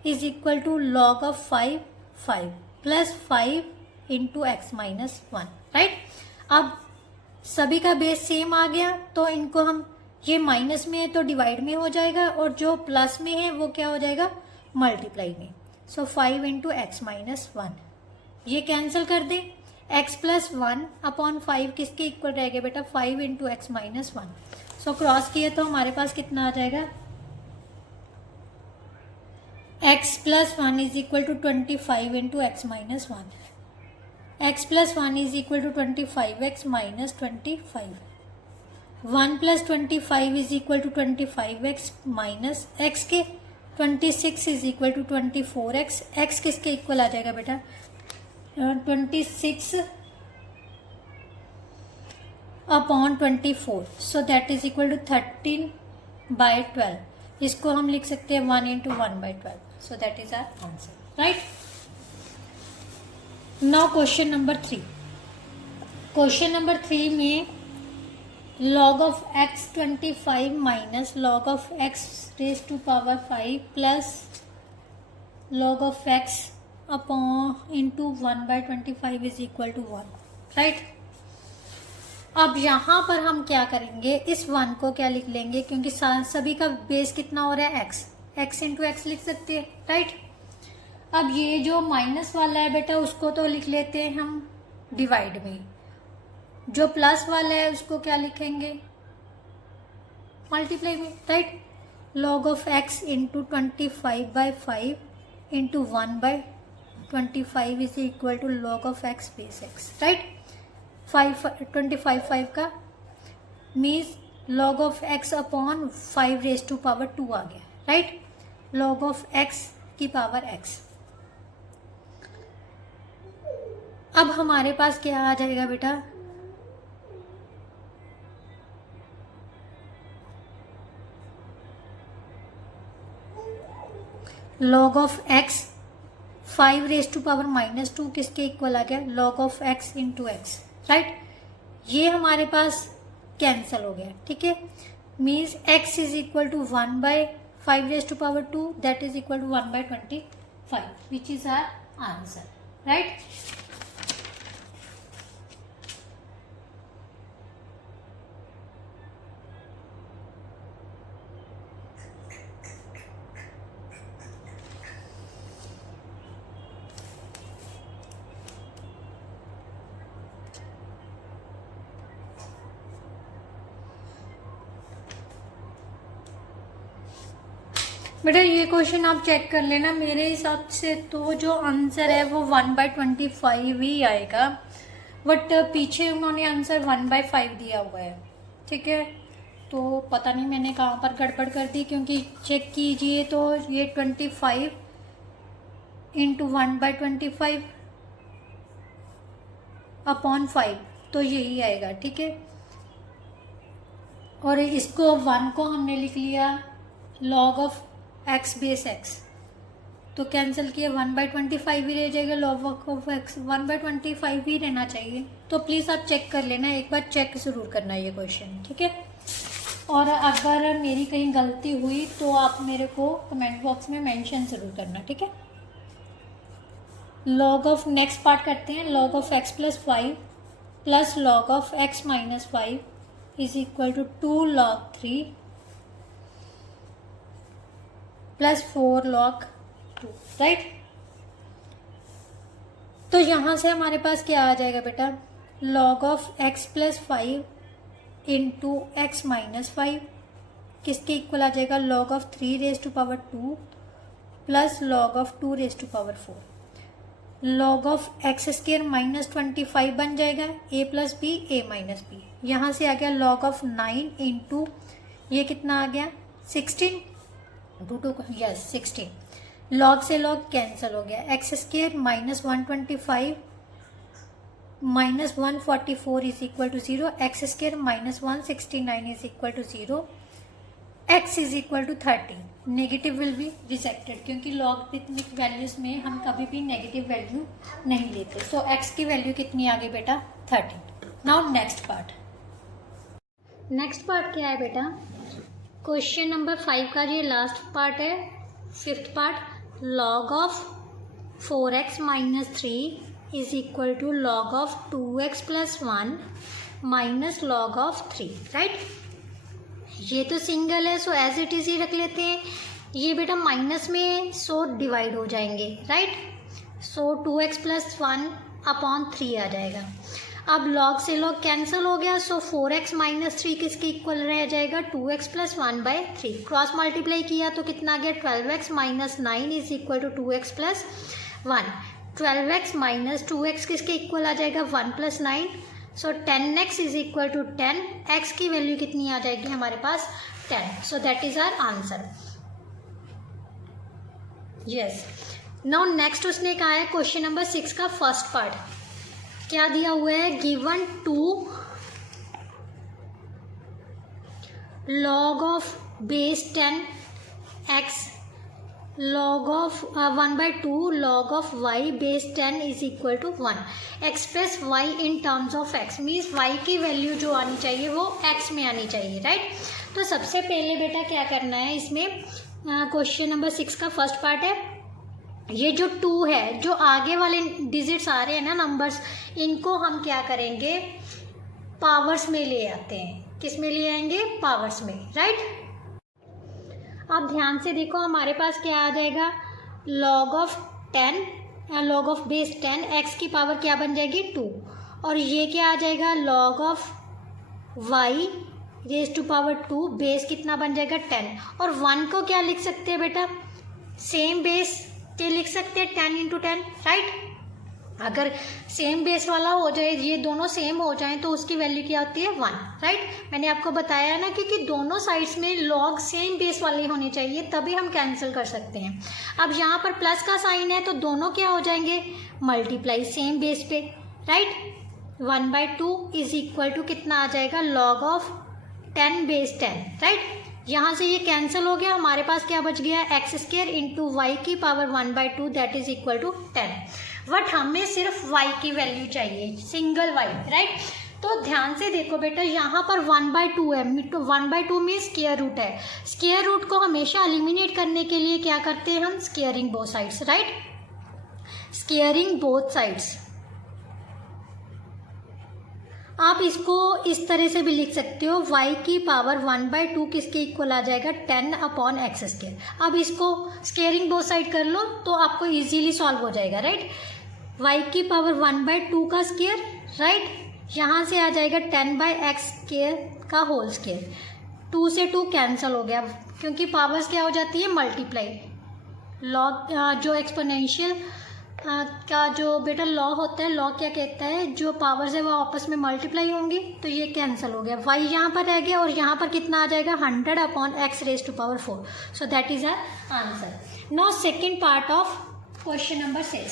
is equal to log of 5 plus 5 into x minus 1, right. अब सभी का बेस सेम आ गया, तो इनको हम, ये माइनस में है तो डिवाइड में हो जाएगा, और जो प्लस में है वो क्या हो जाएगा, मल्टीप्लाई में। सो 5 इंटू एक्स माइनस 1, ये कैंसिल कर दे, x प्लस 1 अपॉन 5 किसके इक्वल रहेगा बेटा, 5 into x minus 1, so cross किए तो हमारे पास कितना आ जाएगा, x plus 1 is equal to 25 into x minus 1, x plus 1 is equal to 25x minus 25, 1 plus 25 is equal to 25x minus x के 26 is equal to 24x, x किसके इक्वल आ जाएगा बेटा, 26 upon 24, so that is equal to 13/12, इसको हम लिख सकते हैं 1 into 1/12, so that is our answer, right. Now question number 3, question number 3 में log of x 25 minus log of x raise to power 5 plus log of x upon into 1/25 is equal to 1, right. अब यहाँ पर हम क्या करेंगे, इस 1 को क्या लिख लेंगे, क्योंकि सभी का बेस कितना हो रहा है, x इंटू एक्स लिख सकते हैं, राइट। अब ये जो माइनस वाला है बेटा, उसको तो लिख लेते हैं हम डिवाइड में, जो प्लस वाला है उसको क्या लिखेंगे, मल्टीप्लाई में, right. log of x into 25/5 into 1/25 is equal to log of x base x, right. 25 का means log of x upon 5 raise to power 2 आ गया, राइट। log ऑफ x की पावर x, अब हमारे पास क्या आ जाएगा बेटा, log of x 5 raise to power minus 2 किसके इक्वल आ गया, log of x into x, right. ये हमारे पास कैंसल हो गया, ठीक है, means x is equal to 1/5 raise to power 2, that is equal to 1/25, which is our answer, right. बेटा ये क्वेश्चन आप चेक कर लेना, मेरे हिसाब से तो जो आंसर है वो 1/25 ही आएगा, बट पीछे उन्होंने आंसर 1/5 दिया हुआ है, ठीक है। तो पता नहीं मैंने कहाँ पर गड़बड़ कर दी, क्योंकि चेक कीजिए तो ये 25 इंटू 1/25 अपॉन 5 तो यही आएगा, ठीक है। और इसको 1 को हमने लिख लिया log of x base x, तो कैंसिल किया 1/25 ही रह जाएगा, log ऑफ x 1/25 ही रहना चाहिए। तो प्लीज़ आप चेक कर लेना, एक बार चेक ज़रूर करना ये क्वेश्चन, ठीक है। और अगर मेरी कहीं गलती हुई तो आप मेरे को कमेंट बॉक्स में मेंशन ज़रूर करना, ठीक है। log ऑफ नेक्स्ट पार्ट करते हैं, log of x + 5 plus log of x - 5 is equal to 2 log 3 plus 4 log 2, right. तो यहाँ से हमारे पास क्या आ जाएगा बेटा, log of x + 5 into x - 5 किसके इक्वल आ जाएगा, log of 3⁻² plus log of 2⁻4। log of x² - 25 बन जाएगा, a + b a - b। यहाँ से आ गया log ऑफ 9 इंटू ये कितना आ गया 16, 2 यस 16। log से log कैंसिल हो गया, x² - 125 -144 is equal to 0, x² - 169 is equal to 0, x is equal to 30। Negative will be rejected, क्योंकि लॉगरिथमिक वैल्यूज में हम कभी भी नेगेटिव वैल्यू नहीं लेते। सो x की वैल्यू कितनी आ गई बेटा 30। नाउ नेक्स्ट पार्ट क्या है बेटा, क्वेश्चन नंबर 5 का ये लास्ट पार्ट है, 5th part. log of 4x - 3 is equal to log of 2x + 1 minus log of 3, right. ये तो सिंगल है, सो एज इट इज ही रख लेते हैं। ये बेटा माइनस में सो डिवाइड हो जाएंगे, राइट। सो 2x + 1 अपॉन 3 आ जाएगा। अब log से log कैंसिल हो गया, सो 4x - 3 किसके इक्वल रह जाएगा, 2x + 1/3। क्रॉस मल्टीप्लाई किया तो कितना आ गया, 12x - 9 is equal to 2x + 1। 12x - 2x किसके इक्वल आ जाएगा, 1 + 9। So 10x is equal to 10, x की वैल्यू कितनी आ जाएगी हमारे पास 10। So that is our answer, yes. Now next उसने कहा है क्वेश्चन नंबर 6 का फर्स्ट पार्ट, क्या दिया हुआ है, given 2 log of base 10x log of 1/2 log of y base 10 is equal to 1। Express y in terms of x, मीन्स y की वैल्यू जो आनी चाहिए वो x में आनी चाहिए, राइट। तो सबसे पहले बेटा क्या करना है, इसमें क्वेश्चन नंबर 6 का फर्स्ट पार्ट है, ये जो 2 है, जो आगे वाले डिजिट्स आ रहे हैं ना नंबर्स, इनको हम क्या करेंगे, पावर्स में ले आते हैं। किस में ले आएंगे, पावर्स में, राइट। आप ध्यान से देखो, हमारे पास क्या आ जाएगा, log of 10 log of base 10 x की पावर क्या बन जाएगी 2, और ये क्या आ जाएगा, log of y raise to power 2 base कितना बन जाएगा 10। और 1 को क्या लिख सकते हैं बेटा, सेम बेस के लिख सकते हैं 10 × 10, राइट। अगर सेम बेस वाला हो जाए, ये दोनों सेम हो जाएं, तो उसकी वैल्यू क्या होती है 1, राइट। मैंने आपको बताया ना, क्योंकि दोनों साइड्स में लॉग सेम बेस वाली होनी चाहिए, तभी हम कैंसिल कर सकते हैं। अब यहाँ पर प्लस का साइन है, तो दोनों क्या हो जाएंगे, मल्टीप्लाई सेम बेस पे, राइट। 1/2 इज इक्वल टू कितना आ जाएगा, log ऑफ 10 बेस 10, राइट। यहाँ से ये कैंसिल हो गया, हमारे पास क्या बच गया, x² इंटू वाई की power 1/2 that is equal to 10। But हमें सिर्फ y की वैल्यू चाहिए, सिंगल y, राइट। तो ध्यान से देखो बेटा, यहाँ पर 1/2 है, तो 1/2 में स्क्वायर रूट है। स्क्वायर रूट को हमेशा एलिमिनेट करने के लिए क्या करते हैं हम, squaring both sides, right. Squaring both sides, आप इसको इस तरह से भी लिख सकते हो, y की पावर 1/2 किसके इक्वल आ जाएगा, 10 अपॉन x²। अब इसको स्क्वायरिंग बोथ साइड कर लो तो आपको इजीली सॉल्व हो जाएगा, राइट। y की पावर 1/2 का स्क्वायर, राइट। यहाँ से आ जाएगा 10/x² का होल स्क्वायर। 2 से 2 कैंसिल हो गया, क्योंकि पावर्स क्या हो जाती है, मल्टीप्लाई। लॉग जो एक्सपोनेंशियल का जो बेटा लॉ होता है, लॉ क्या कहता है, जो पावर्स है वो आपस में मल्टीप्लाई होंगी, तो ये कैंसिल हो गया, y यहाँ पर रह गया और यहाँ पर कितना आ जाएगा, 100/x⁴। So that is our answer. Now second part of question number 6।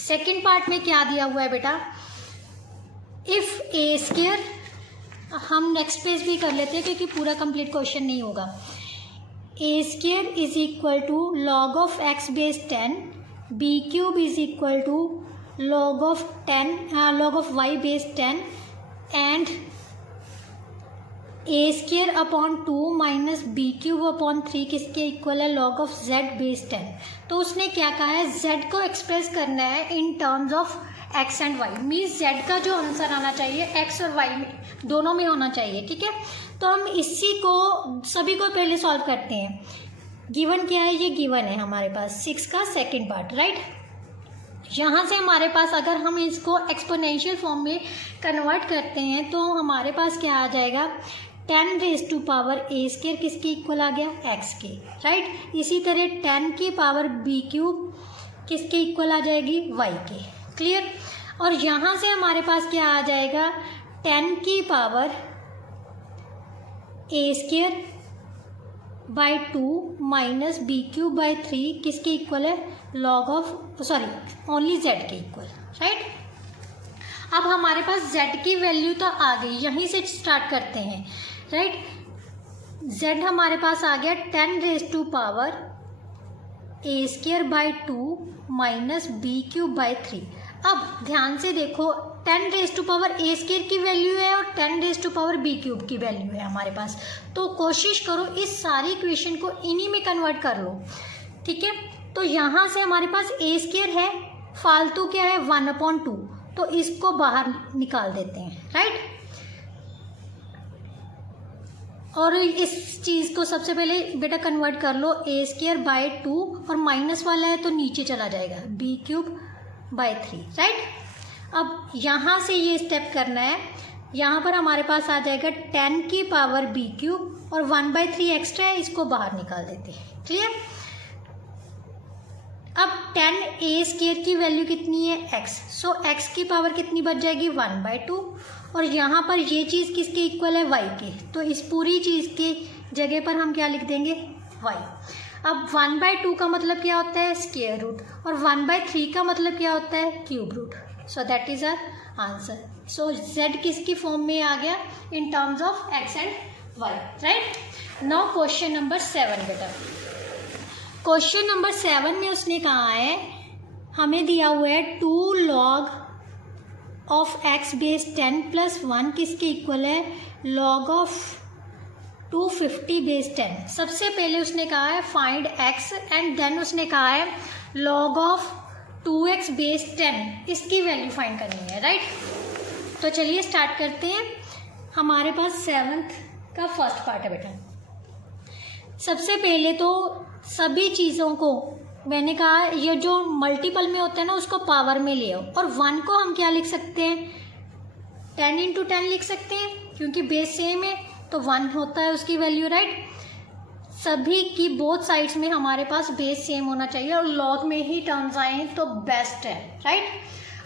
Second part में क्या दिया हुआ है बेटा, इफ a², हम नेक्स्ट पेज भी कर लेते हैं क्योंकि पूरा कंप्लीट क्वेश्चन नहीं होगा। a² is equal to log of x⁻10, b³ is equal to log of y⁻10 and a²/2 minus b³/3 किसके इक्वल है, log of z⁻10। तो उसने क्या कहा है, z को एक्सप्रेस करना है इन terms of x and y, means z का जो आंसर आना चाहिए x और y में दोनों में होना चाहिए, ठीक है। तो हम इसी को सभी को पहले सॉल्व करते हैं। गिवन क्या है, ये गिवन है हमारे पास 6 का सेकेंड पार्ट, राइट। यहाँ से हमारे पास अगर हम इसको एक्सपोनेंशियल फॉर्म में कन्वर्ट करते हैं तो हमारे पास क्या आ जाएगा, 10⁻⁴ किसके इक्वल आ गया, x के, राइट। इसी तरह 10⁻⁵ किसके इक्वल आ जाएगी, y के, क्लियर। और यहाँ से हमारे पास क्या आ जाएगा, 10⁻⁴ माइनस b³/3 किसके इक्वल है, log of ओनली z के इक्वल, राइट। अब हमारे पास z की वैल्यू तो आ गई, यहीं से स्टार्ट करते हैं, राइट। z हमारे पास आ गया 10⁻⁴ माइनस b³/3। अब ध्यान से देखो, 10⁻⁴ की वैल्यू है और 10⁻⁵ की वैल्यू है हमारे पास, तो कोशिश करो इस सारी इक्वेशन को इन्हीं में कन्वर्ट कर लो, ठीक है। तो यहाँ से हमारे पास a² है, फालतू क्या है, 1/2, तो इसको बाहर निकाल देते हैं, राइट। और इस चीज़ को सबसे पहले बेटा कन्वर्ट कर लो, a²/2 और माइनस वाला है तो नीचे चला जाएगा, b³/3, राइट। अब यहाँ से ये स्टेप करना है, यहाँ पर हमारे पास आ जाएगा 10⁻⁵ और 1/3 एक्स्ट्रा है, इसको बाहर निकाल देते हैं, क्लियर। अब 10a² की वैल्यू कितनी है, x, सो x की पावर कितनी बच जाएगी, 1/2, और यहाँ पर ये चीज़ किसके इक्वल है, y के, तो इस पूरी चीज़ की जगह पर हम क्या लिख देंगे, y। अब 1/2 का मतलब क्या होता है, स्क्वायर रूट, और 1/3 का मतलब क्या होता है, cube root. So that is our answer. So z किसकी फॉर्म में आ गया, in terms of x and y, right. Now question number 7 बेटा, क्वेश्चन नंबर 7 में उसने कहा है, हमें दिया हुआ है 2 log of x⁻10 + 1 किसके इक्वल है, log of 250/10। सबसे पहले उसने कहा है फाइंड x एंड देन उसने कहा है log of 2x⁻10, इसकी वैल्यू फाइंड करनी है, राइट। तो चलिए स्टार्ट करते हैं। हमारे पास 7th का फर्स्ट पार्ट है बेटा। सबसे पहले तो सभी चीज़ों को मैंने कहा, ये जो मल्टीपल में होता है ना उसको पावर में ले आओ, और 1 को हम क्या लिख सकते हैं, 10 × 10 लिख सकते हैं, क्योंकि बेस सेम है तो 1 होता है उसकी वैल्यू, राइट। सभी की बोथ साइड्स में हमारे पास बेस सेम होना चाहिए और लॉग में ही टर्म्स आए तो बेस्ट है, राइट।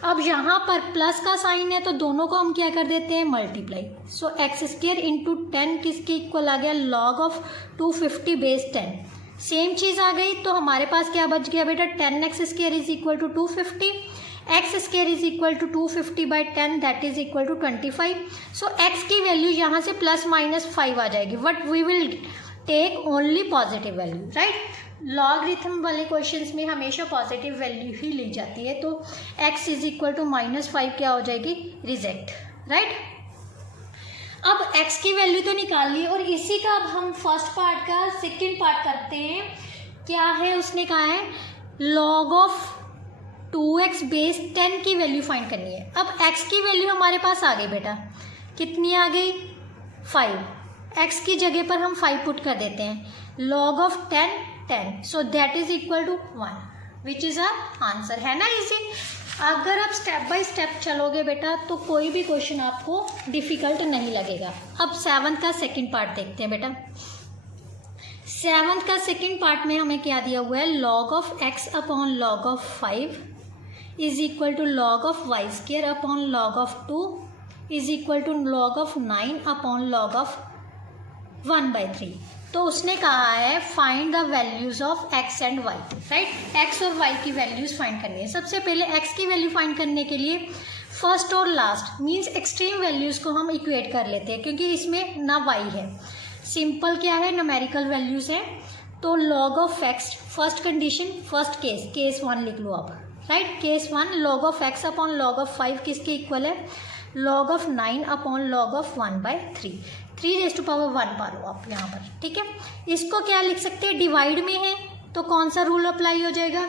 अब यहाँ पर प्लस का साइन है तो दोनों को हम क्या कर देते हैं, मल्टीप्लाई। सो x² × 10 किसके इक्वल आ गया, log of 250/10। सेम चीज़ आ गई तो हमारे पास क्या बच गया बेटा, 10x² = 250, x² = 250/10 that is equal to 25। So x की वैल्यू यहाँ से ±5 आ जाएगी, but we will take only positive value, right. Logarithm वाले क्वेश्चंस में हमेशा पॉजिटिव वैल्यू ही ली जाती है, तो x = -5 क्या हो जाएगी, रिजेक्ट, राइट। अब x की वैल्यू तो निकाल ली, और इसी का अब हम फर्स्ट पार्ट का सेकंड पार्ट करते हैं। क्या है, उसने कहा है log of 2x⁻10 की वैल्यू फाइंड करनी है। अब x की वैल्यू हमारे पास आ गई बेटा, कितनी आ गई, 5। x की जगह पर हम 5 पुट कर देते हैं, log of 10 10, so that is equal to 1, which is our answer, है ना इजी। अगर आप स्टेप बाय स्टेप चलोगे बेटा तो कोई भी क्वेश्चन आपको डिफिकल्ट नहीं लगेगा। अब 7th का सेकंड पार्ट देखते हैं बेटा। 7th का सेकंड पार्ट में हमें क्या दिया हुआ है, log of x upon log of 5 is equal to log of y square upon log of 2 is equal to log of 9 upon log of 1/3। तो उसने कहा है find the values of x and y, right. x और y की वैल्यूज फाइंड करनी है। सबसे पहले x की वैल्यू फाइंड करने के लिए फर्स्ट और लास्ट मीन्स एक्सट्रीम वैल्यूज को हम इक्वेट कर लेते हैं, क्योंकि इसमें ना y है। सिंपल क्या है, न्यूमेरिकल वैल्यूज है। तो log of x first condition, first case 1 लिख लो आप, right. Case 1 log of x upon log of 5 किसके इक्वल है, log of 9 upon log of 1/3। 3 पा लो आप यहाँ पर, ठीक है। इसको क्या लिख सकते हैं, डिवाइड में है तो कौन सा रूल अप्लाई हो जाएगा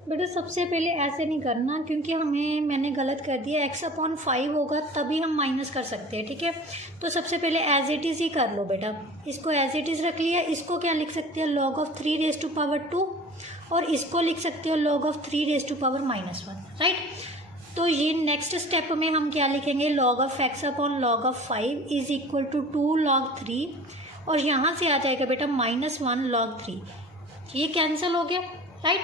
बेटा। सबसे पहले ऐसे नहीं करना, क्योंकि मैंने गलत कर दिया। x अपॉन 5 होगा तभी हम माइनस कर सकते हैं, ठीक है। तो सबसे पहले एज इट इज़ ही कर लो बेटा। इसको एज इट इज़ रख लिया। इसको क्या लिख सकते हैं, log ऑफ 3 और इसको लिख सकते हो log ऑफ 3 -1, राइट। तो ये नेक्स्ट स्टेप में हम क्या लिखेंगे, log of x upon log of 5 is equal to 2 log 3 और यहाँ से आ जाएगा बेटा -1 log 3। ये कैंसिल हो गया, राइट।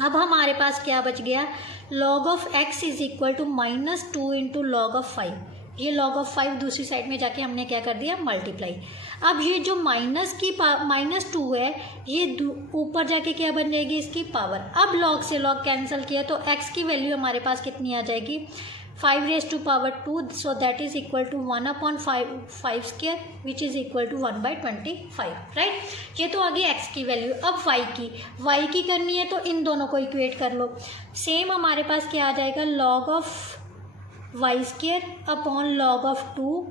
अब हमारे पास क्या बच गया, log of x is equal to -2 into log of 5। ये log ऑफ 5 दूसरी साइड में जाके हमने क्या कर दिया, मल्टीप्लाई। अब ये जो -2 है ये ऊपर जाके क्या बन जाएगी, इसकी पावर। अब log से log कैंसिल किया तो x की वैल्यू हमारे पास कितनी आ जाएगी, 5⁻²। So that is equal to 1/5 square which is equal to 1/25, right. ये तो आ गई x की वैल्यू। अब y की करनी है तो इन दोनों को इक्वेट कर लो। सेम हमारे पास क्या आ जाएगा, log of y square upon log of 2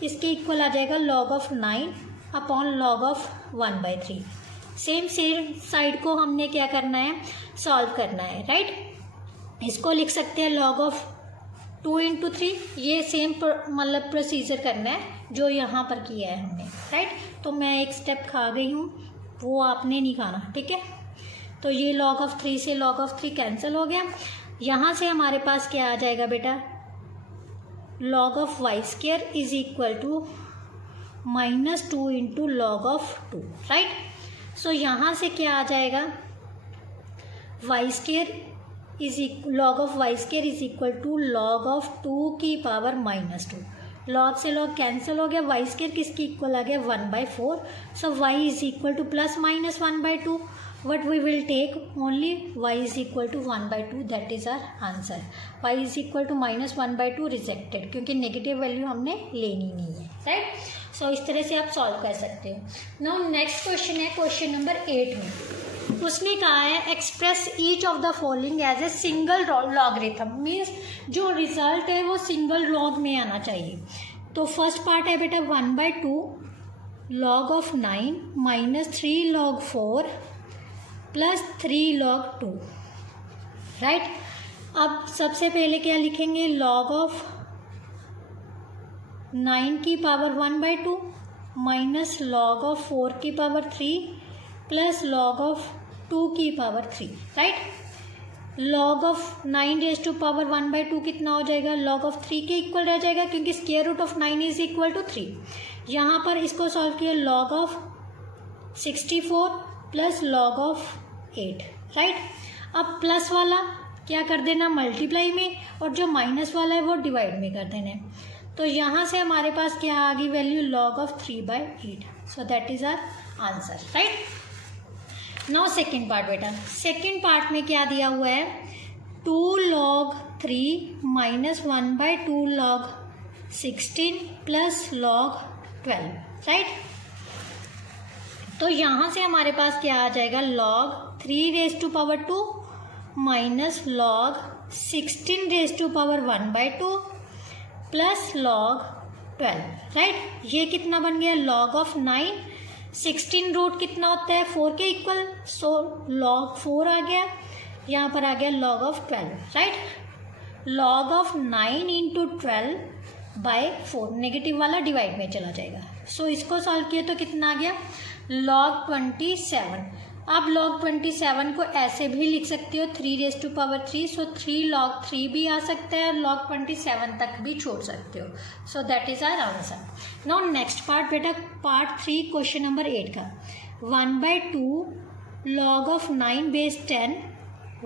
किसके इक्वल आ जाएगा, log of 9 upon log of 1/3। Same side को हमने क्या करना है, सॉल्व करना है, राइट। इसको लिख सकते हैं log ऑफ 2 इंटू 3। ये सेम मतलब प्रोसीजर करना है जो यहाँ पर किया है हमने, राइट। तो मैं एक स्टेप खा गई हूँ, वो आपने नहीं खाना, ठीक है। तो ये log ऑफ 3 से log ऑफ 3 कैंसिल हो गया। यहाँ से हमारे पास क्या आ जाएगा बेटा, log of y square is equal to -2 into log of 2, right. So यहाँ से क्या आ जाएगा, y square log of y square is equal to log of 2 की पावर -2। log से log कैंसिल हो गया, y स्क्वायर किसकी इक्वल आ गया, 1/4। So y is equal to +-1/2। What we will take only y is equal to 1/2, that is our answer. y is equal to -1/2 rejected, क्योंकि नेगेटिव वैल्यू हमने लेनी नहीं है, राइट। सो इस तरह से आप सॉल्व कर सकते हो। नाउ नेक्स्ट क्वेश्चन है क्वेश्चन नंबर 8 में। उसने कहा है express each of the following as a single logarithm, means जो रिजल्ट है वो सिंगल लॉग में आना चाहिए। तो फर्स्ट पार्ट है बेटा 1/2 log of 9 -3 log 4 plus 3 log 2, right. अब सबसे पहले क्या लिखेंगे, log ऑफ 9 की पावर 1/2 माइनस log ऑफ 4 की पावर 3 प्लस log ऑफ 2 की पावर 3, राइट। log ऑफ 9⁻1/2 कितना हो जाएगा, log ऑफ 3 के इक्वल रह जाएगा, क्योंकि square root of 9 is equal to 3। यहाँ पर इसको सॉल्व किया, log of 64 plus log of 8, right. अब प्लस वाला क्या कर देना, मल्टीप्लाई में, और जो माइनस वाला है वो डिवाइड में कर देना है। तो यहाँ से हमारे पास क्या आ गई value, log of 3/8। So that is our answer, right. Now second part बेटा, सेकेंड पार्ट में क्या दिया हुआ है, 2 log 3 -1/2 log 16 plus log 12, right. तो यहाँ से हमारे पास क्या आ जाएगा, log 3⁻² minus log 16⁻1/2 plus log 12, right. ये कितना बन गया, log ऑफ 9, 16 रूट कितना होता है 4 के इक्वल, सो log 4 आ गया, यहाँ पर आ गया log of 12, right. log of 9 into 12/4, negative वाला डिवाइड में चला जाएगा। सो इसको सॉल्व किया तो कितना आ गया, log 27। आप log 27 को ऐसे भी लिख सकते हो 3⁻3, सो 3 log 3 भी आ सकता है और log 27 तक भी छोड़ सकते हो. So that is our answer. Now next part बेटा, पार्ट 3 क्वेश्चन नंबर 8 का. 1/2 log of 9 base 10,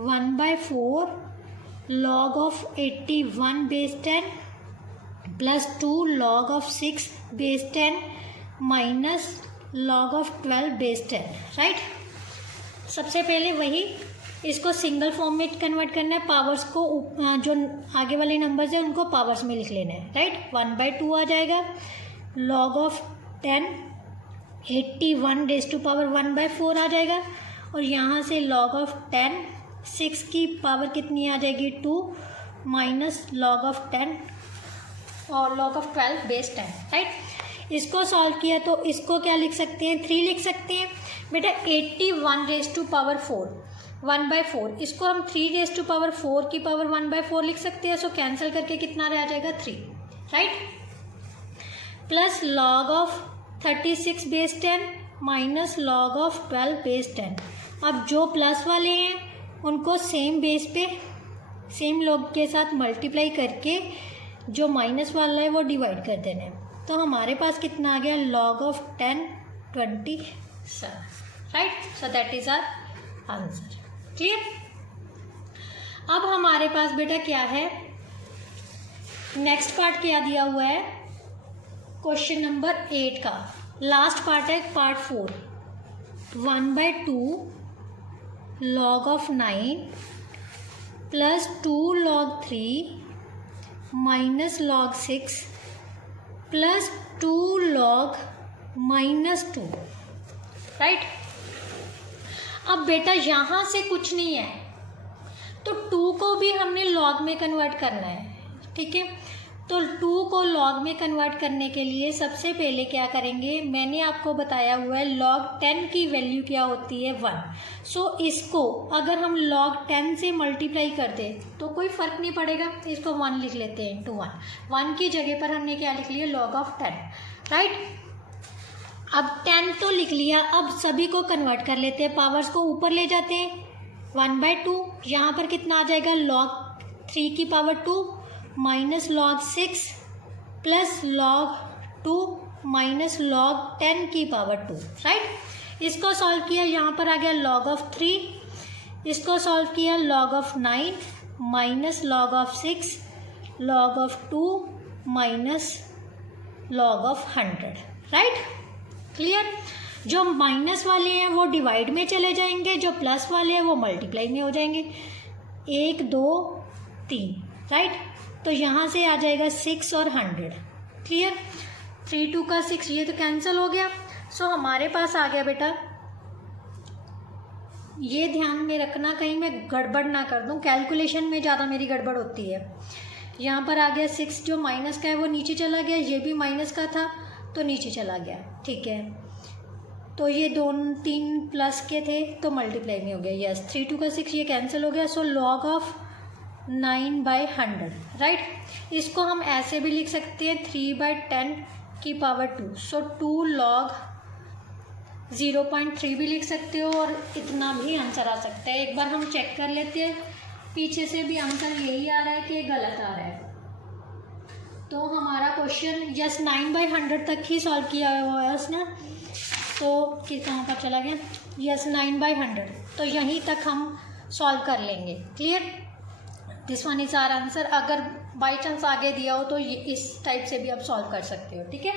1/4 log of 81 base 10 plus 2 log of 6 base 10 minus log of 12 base 10. Right, सबसे पहले वही इसको सिंगल फॉर्म में कन्वर्ट करना है. पावर्स को जो आगे वाले नंबर्स है उनको पावर्स में लिख लेना है. राइट, 1/2 आ जाएगा. log of 10 81 raise to power 1/4 आ जाएगा. और यहाँ से log of 10 6 की पावर कितनी आ जाएगी 2 माइनस log of 10 और log of 12 बेस 10. राइट, इसको सॉल्व किया तो इसको क्या लिख सकते हैं 3 लिख सकते हैं बेटा. 81 रेज़ टू पावर 4 1/4, इसको हम 3 रेज़ टू पावर 4 की पावर 1/4 लिख सकते हैं. सो कैंसिल करके कितना रह जाएगा 3. Right, plus log of 36 base 10 minus log of 12 base 10. अब जो प्लस वाले हैं उनको सेम बेस पे सेम log के साथ मल्टीप्लाई करके जो माइनस वाला है वो डिवाइड कर देना है. तो हमारे पास कितना आ गया log of 10 27. Right, so that is our answer. Clear. अब हमारे पास बेटा क्या है, नेक्स्ट पार्ट क्या दिया हुआ है क्वेश्चन नंबर 8 का. लास्ट पार्ट है part 4. 1/2 log of 9 plus 2 log 3 minus log 6 plus 2 log -2. Right, अब बेटा यहाँ से कुछ नहीं है तो 2 को भी हमने log में कन्वर्ट करना है. ठीक है, तो 2 को log में कन्वर्ट करने के लिए सबसे पहले क्या करेंगे, मैंने आपको बताया हुआ है log 10 की वैल्यू क्या होती है 1. सो इसको अगर हम log 10 से मल्टीप्लाई कर दें तो कोई फ़र्क नहीं पड़ेगा, इसको 1 लिख लेते हैं इंटू 1 की जगह पर हमने क्या लिख लिया log of 10. राइट, अब 10 तो लिख लिया, अब सभी को कन्वर्ट कर लेते हैं, पावर्स को ऊपर ले जाते हैं. 1/2 यहाँ पर कितना आ जाएगा log 3 की power 2 minus log 6 plus log 2 minus log 10 की पावर 2. राइट, इसको सॉल्व किया, यहाँ पर आ गया log of 3, इसको सॉल्व किया log of 9 minus log of 6 log of 2 minus log of 100. Right, clear. जो माइनस वाले हैं वो डिवाइड में चले जाएंगे, जो प्लस वाले हैं वो मल्टीप्लाई में हो जाएंगे. 1 2 3. राइट, तो यहाँ से आ जाएगा 6 और 100. क्लियर, 3 2 का 6 ये तो कैंसिल हो गया. सो हमारे पास आ गया बेटा, ये ध्यान में रखना कहीं मैं गड़बड़ ना कर दूं, कैलकुलेशन में ज़्यादा मेरी गड़बड़ होती है. यहाँ पर आ गया 6 जो माइनस का है वो नीचे चला गया, ये भी माइनस का था तो /नीचे चला गया. ठीक है, तो ये 2 3 प्लस के थे तो मल्टीप्लाई में हो गया. यस, 3 2 का 6 ये कैंसिल हो गया. सो log of 9/100. राइट, इसको हम ऐसे भी लिख सकते हैं 3/10 की पावर 2. सो 2 log 0.3 भी लिख सकते हो और इतना भी आंसर आ सकता है. एक बार हम चेक कर लेते हैं, पीछे से भी आंसर यही आ रहा है कि गलत आ रहा है. तो हमारा क्वेश्चन यस 9/100 तक ही सॉल्व किया हुआ है उसने. तो कहाँ पर चला गया, यस 9/100, तो यहीं तक हम सॉल्व कर लेंगे. Clear, this one is our answer. अगर बाई चांस आगे दिया हो तो ये इस टाइप से भी आप सॉल्व कर सकते हो. ठीक है,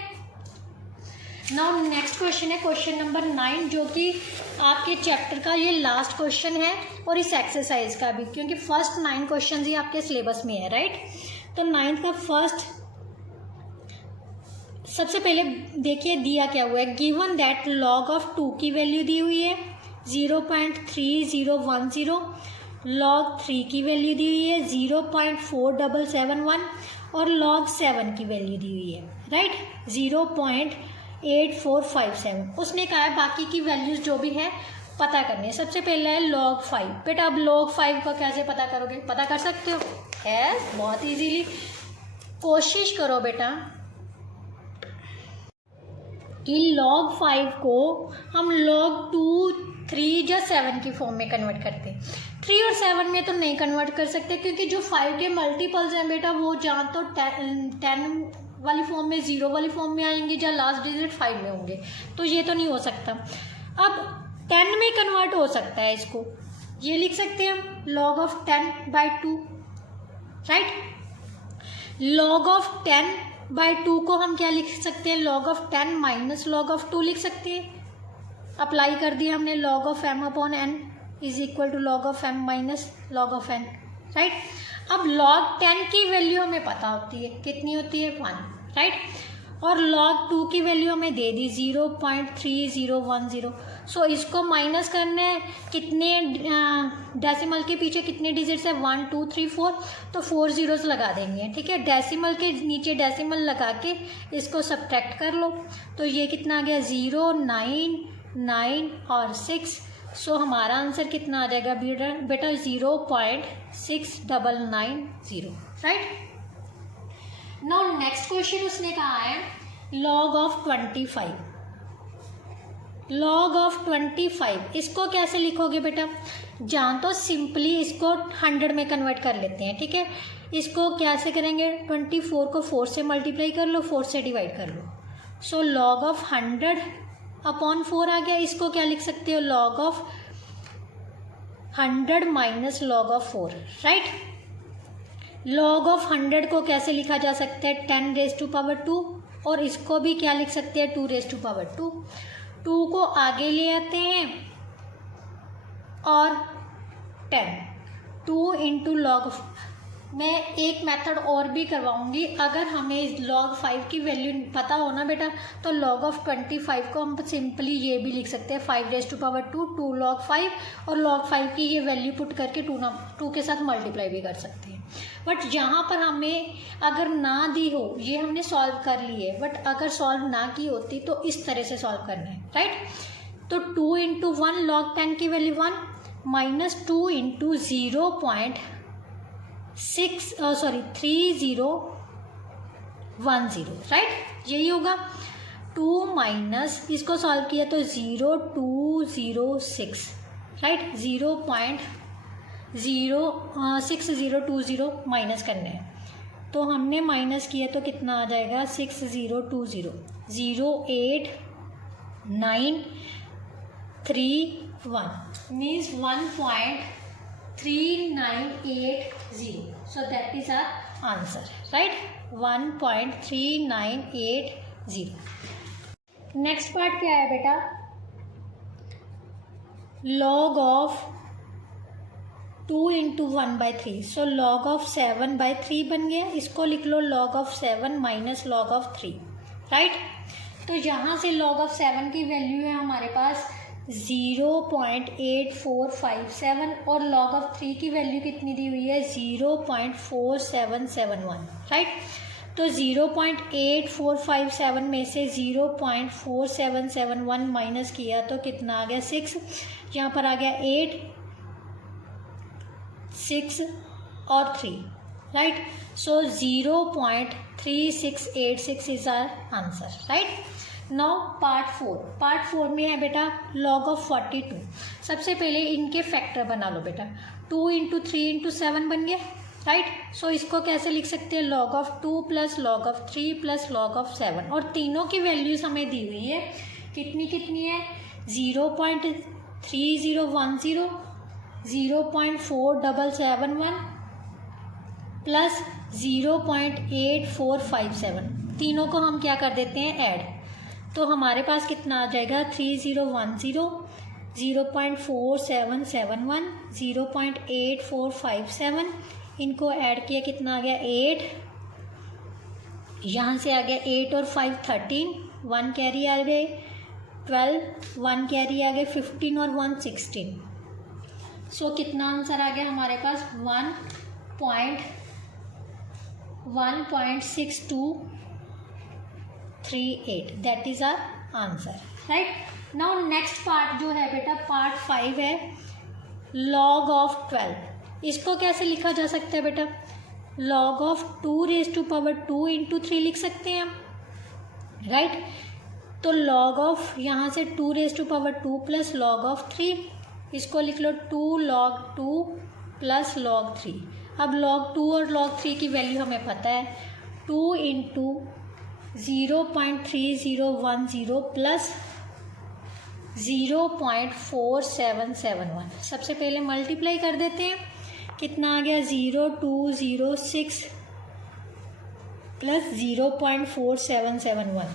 नाउ नेक्स्ट क्वेश्चन है क्वेश्चन नंबर 9, जो कि आपके चैप्टर का ये लास्ट क्वेश्चन है और इस एक्सरसाइज का भी, क्योंकि फर्स्ट 9 क्वेश्चन ही आपके सिलेबस में है. राइट, तो 9th का फर्स्ट सबसे पहले देखिए दिया क्या हुआ है. गिवन दैट log of 2 की वैल्यू दी हुई है 0.3010, log 3 की वैल्यू दी हुई है 0.4771 और log 7 की वैल्यू दी हुई है. राइट, 0.8457. उसने कहा है बाकी की वैल्यूज़ जो भी है पता करनी है. सबसे पहला है log 5. बेटा अब log 5 का कैसे पता करोगे, पता कर सकते हो है बहुत इजीली. कोशिश करो बेटा कि log 5 को हम log 2 3 या 7 की फॉर्म में कन्वर्ट करते हैं। 3 और 7 में तो नहीं कन्वर्ट कर सकते, क्योंकि जो 5 के मल्टीपल्स हैं बेटा वो जहाँ तो 10 वाली फॉर्म में, 0 वाली फॉर्म में आएंगे, या लास्ट डिजिट 5 में होंगे, तो ये तो नहीं हो सकता। अब 10 में कन्वर्ट हो सकता है, इसको ये लिख सकते हैं हम log of 10/2, right. log of 10/2 को हम क्या लिख सकते हैं, log of 10 minus log of 2 लिख सकते हैं। अप्लाई कर दिया हमने, log of m/n is equal to log of m minus log of n, right. अब log 10 की वैल्यू हमें पता होती है, कितनी होती है 1, राइट। और log 2 की वैल्यू हमें दे दी 0.3010। सो इसको माइनस करना है, कितने डेसिमल के पीछे कितने डिजिट्स है, 1 2 3 4, तो 4 zeros लगा देंगे, ठीक है। डेसिमल के नीचे डेसिमल लगा के इसको सब्ट्रैक्ट कर लो, तो ये कितना आ गया 0 9 9 और 6। सो हमारा आंसर कितना आ जाएगा बेटा 0.6990, राइट। नाउ नेक्स्ट क्वेश्चन उसने कहा है log of 25। log of 25 इसको कैसे लिखोगे बेटा, जान तो सिंपली इसको 100 में कन्वर्ट कर लेते हैं, ठीक है। इसको कैसे करेंगे, 24 को 4 से मल्टीप्लाई कर लो, 4 से डिवाइड कर लो। सो log of 100/4 आ गया। इसको क्या लिख सकते हो, log of 100 minus log of 4, right. log of 100 को कैसे लिखा जा सकता है, 10⁻², और इसको भी क्या लिख सकते हैं 2⁻²। 2 को आगे ले आते हैं और 10, 2 इंटू log। मैं एक मेथड और भी करवाऊंगी, अगर हमें log 5 की वैल्यू पता हो ना बेटा, तो log of 25 को हम सिंपली ये भी लिख सकते हैं 5⁻², 2 log 5, और log 5 की ये वैल्यू पुट करके 2 के साथ मल्टीप्लाई भी कर सकते हैं। बट यहाँ पर हमें अगर ना दी हो, ये हमने सॉल्व कर ली है, बट अगर सॉल्व ना की होती तो इस तरह से सॉल्व करना है, राइट। तो 2 इंटू 1 log 10 की वैल्यू 1 माइनस 2 इंटू 3010, राइट, यही होगा। 2 माइनस इसको सॉल्व किया तो 0206, राइट। 0.06020 माइनस करना है, तो हमने माइनस किया तो कितना आ जाएगा 6020, 08931 means 1.3980। So that is our answer, right, 1.3980। Next part क्या है बेटा, log of 2 इंटू 1/3। सो log of 7/3 बन गया। इसको लिख लो log of 7 minus log of 3, right. तो यहाँ से log of 7 की वैल्यू है हमारे पास 0.8457, और log of 3 की वैल्यू कितनी दी हुई है 0.4771, राइट। तो 0.8457 में से 0.4771 माइनस किया तो कितना आ गया 6, यहाँ पर आ गया 8 6 और 3, राइट। So 0.3686 is our answer, right. Now part 4 में है बेटा log of 42। सबसे पहले इनके फैक्टर बना लो बेटा, 2 इंटू 3 इंटू 7 बन गया, राइट। सो इसको कैसे लिख सकते हैं, log of 2 plus log of 3 plus log of 7, और तीनों की वैल्यूज हमें दी हुई है, कितनी है 0.3010, 0.4771 प्लस 0.8457। तीनों को हम क्या कर देते हैं ऐड, तो हमारे पास कितना आ जाएगा 3010, 0.4771, 0.8457, इनको ऐड किया कितना आ गया 8, यहाँ से आ गया 8 और 5 13, 1 कैरी आ गए 12, 1 कैरी आ गए 15 और 1 16। सो कितना आंसर आ गया हमारे पास 1.6238, that is our answer, right. Now next part जो है बेटा पार्ट 5 है log of 12। इसको कैसे लिखा जा सकता है बेटा, log of 2⁻² इंटू 3 लिख सकते हैं हम, राइट। तो log ऑफ यहाँ से 2 raise to power 2 plus log of 3, इसको लिख लो 2 log 2 प्लस log 3। अब log 2 और log 3 की वैल्यू हमें पता है, 2 इंटू 0.3010 प्लस 0.4771। सबसे पहले मल्टीप्लाई कर देते हैं, कितना आ गया 0206 प्लस 0.4771,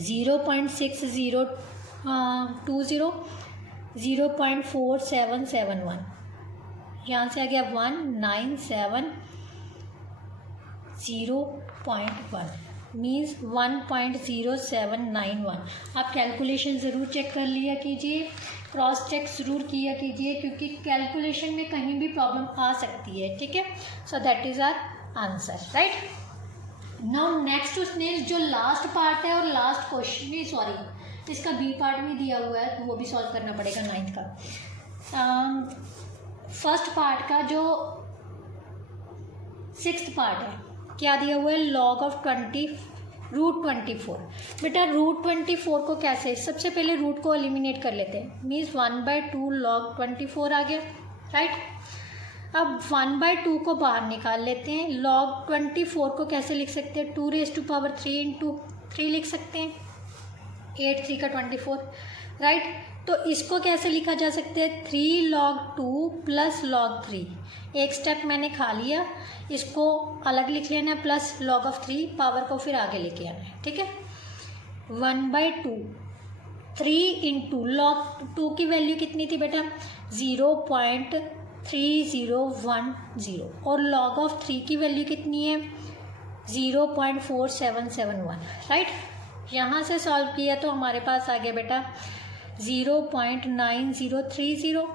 0.6020 0.4771, यहाँ से आ गया 1970.1 मीन्स 1.0791। आप कैलकुलेशन ज़रूर चेक कर लिया कीजिए, क्रॉस चेक ज़रूर किया कीजिए, क्योंकि कैलकुलेशन में कहीं भी प्रॉब्लम आ सकती है, ठीक है। So that is our answer, right. Now next उसने जो लास्ट पार्ट है और लास्ट क्वेश्चन भी, सॉरी इसका बी पार्ट भी दिया हुआ है, तो वो भी सॉल्व करना पड़ेगा 9th का। फर्स्ट पार्ट का जो 6th पार्ट है, क्या दिया हुआ है, लॉग ऑफ √24। बेटा √24 को कैसे, सबसे पहले रूट को एलिमिनेट कर लेते हैं, मीन्स 1/2 log 24 आ गया, राइट। अब 1/2 को बाहर निकाल लेते हैं, log 24 को कैसे लिख सकते हैं, 2 रेज टू पावर 3 इंटू 3 लिख सकते हैं, 8 3 का 24, राइट। तो इसको कैसे लिखा जा सकता है, 3 log 2 प्लस log 3। एक स्टेप मैंने खा लिया, इसको अलग लिख लेना है, प्लस log ऑफ 3, पावर को फिर आगे लेके आना है, ठीक है। 1/2 3 इंटू log 2 की वैल्यू कितनी थी बेटा, 0.3010, और log ऑफ 3 की वैल्यू कितनी है, 0.4771, राइट। यहाँ से सॉल्व किया तो हमारे पास आ गया बेटा 0.9030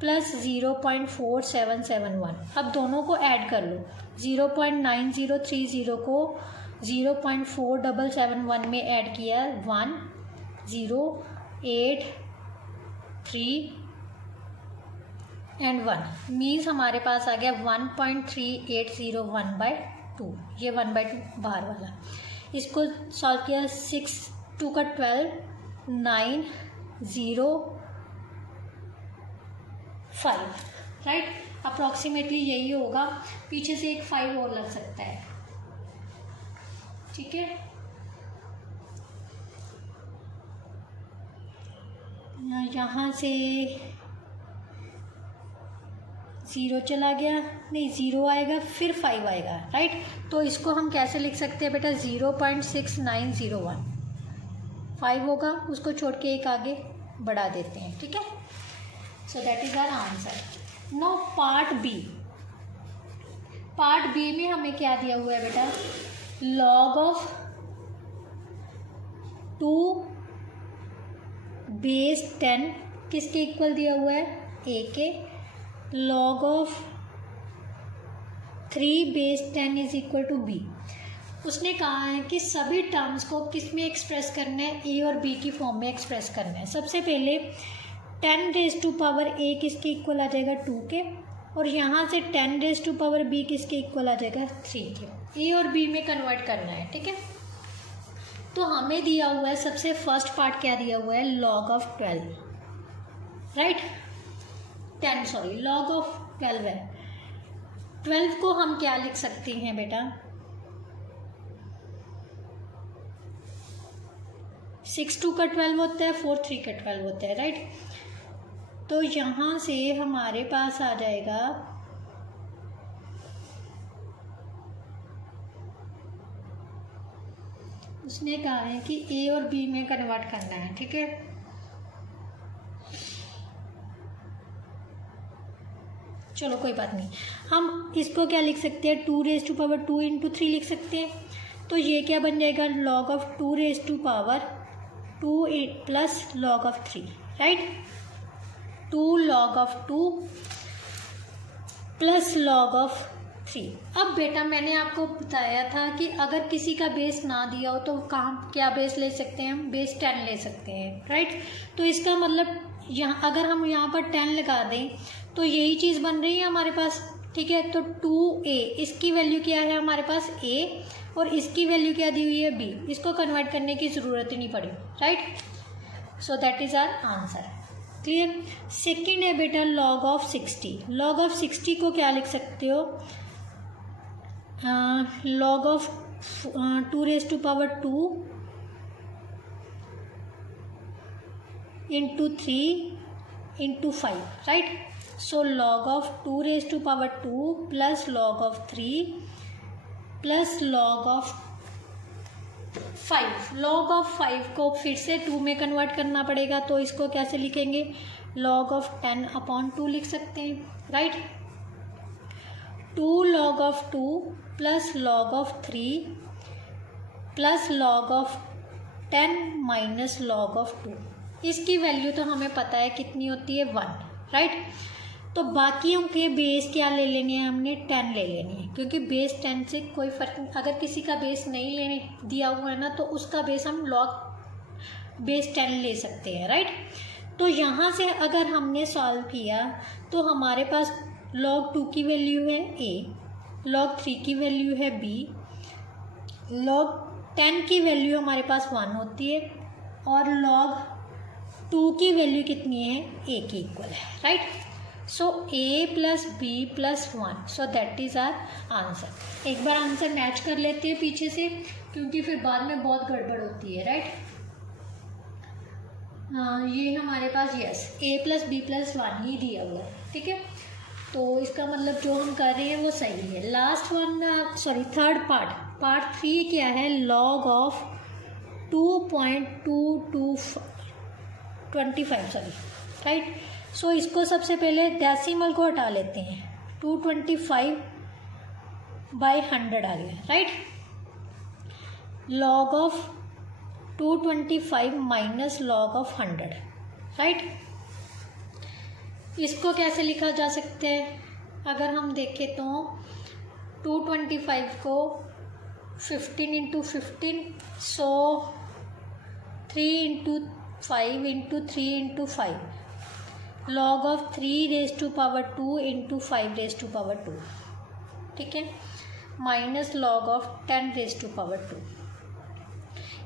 प्लस 0.4771। अब दोनों को ऐड कर लो, 0.9030 को 0.4771 में ऐड किया 1083 एंड 1, मीन्स हमारे पास आ गया 1.3801/2, ये 1/2 बाहर वाला। इसको सॉल्व किया, 6 2 का 12 905, राइट। अप्रॉक्सीमेटली यही होगा, पीछे से एक 5 और लग सकता है, ठीक है। यहाँ से 0 चला गया, नहीं 0 आएगा फिर 5 आएगा, राइट। तो इसको हम कैसे लिख सकते हैं बेटा, 0.6901, 5 होगा, उसको छोड़ के एक आगे बढ़ा देते हैं, ठीक है। So that is our answer. Now part B. Part B में हमें क्या दिया हुआ है बेटा, log ऑफ 2 बेस 10 किसके इक्वल दिया हुआ है, a के, log of 3 base 10 is equal to b। उसने कहा है कि सभी टर्म्स को किस में एक्सप्रेस करना है, a और b की फॉर्म में एक्सप्रेस करना है। सबसे पहले 10 रेज टू पावर a किसके इक्वल आ जाएगा, 2 के, और यहाँ से 10 रेज टू पावर b किसके इक्वल आ जाएगा, 3 के। a और b में कन्वर्ट करना है, ठीक है। तो हमें दिया हुआ है, सबसे फर्स्ट पार्ट क्या दिया हुआ है, log of 12, right, 10 sorry, log of 12 है। 12 को हम क्या लिख सकते हैं बेटा, 6 2 का 12 होता है, 4 3 का 12 होता है, राइट। तो यहाँ से हमारे पास आ जाएगा उसने कहा है कि a और b में कन्वर्ट करना है, ठीक है। चलो कोई बात नहीं, हम इसको क्या लिख सकते हैं, 2 रेज टू पावर 2 इंटू 3 लिख सकते हैं। तो ये क्या बन जाएगा, log of 2 raise to power 2 plus log of 3, right. 2 log of 2 plus log of 3। अब बेटा मैंने आपको बताया था कि अगर किसी का बेस ना दिया हो तो कहाँ क्या बेस ले सकते हैं, हम बेस 10 ले सकते हैं, राइट। तो इसका मतलब यहाँ अगर हम यहाँ पर 10 लगा दें तो यही चीज़ बन रही है हमारे पास, ठीक है। तो 2a, इसकी वैल्यू क्या है हमारे पास a, और इसकी वैल्यू क्या दी हुई है b। इसको कन्वर्ट करने की ज़रूरत ही नहीं पड़ी, right. So that is our answer. Clear. Second है बेटा log ऑफ 60। log ऑफ 60 को क्या लिख सकते हो, log of 2⁻² into 3 into 5, right? So log of 2⁻² plus log of 3 plus log of 5। log of 5 को फिर से 2 में कन्वर्ट करना पड़ेगा, तो इसको कैसे लिखेंगे, log of 10/2 लिख सकते हैं, right. 2 log of 2 plus log of 3 plus log of 10 minus log of 2। इसकी वैल्यू तो हमें पता है कितनी होती है, 1, राइट। तो बाकियों के बेस क्या ले लेने हैं हमने, 10 ले लेने हैं, क्योंकि बेस 10 से कोई फ़र्क नहीं। अगर किसी का बेस नहीं लेने दिया हुआ है ना, तो उसका बेस हम log बेस 10 ले सकते हैं, राइट। तो यहाँ से अगर हमने सॉल्व किया तो हमारे पास log 2 की वैल्यू है a, log 3 की वैल्यू है b, log 10 की वैल्यू हमारे पास 1 होती है, और log 2 की वैल्यू कितनी है, a की इक्वल है, right. So a plus b plus 1, so that is our answer. एक बार आंसर मैच कर लेते हैं पीछे से, क्योंकि फिर बाद में बहुत गड़बड़ होती है, राइट। हाँ, ये हमारे पास yes a plus b plus 1 ही दिया हुआ है, ठीक है। तो इसका मतलब जो हम कर रहे हैं वो सही है। लास्ट वन, थर्ड पार्ट 3 क्या है, log ऑफ 2.225, राइट। सो इसको सबसे पहले डेसिमल को हटा लेते हैं, 225/100 आ गया, right. log of 225 minus log of 100, right. इसको कैसे लिखा जा सकता है, अगर हम देखें तो 225 को 15 × 15, सो 3 × 5 × 3 × 5, log ऑफ 3⁻² into 5⁻², ठीक है, माइनस log ऑफ 10⁻²।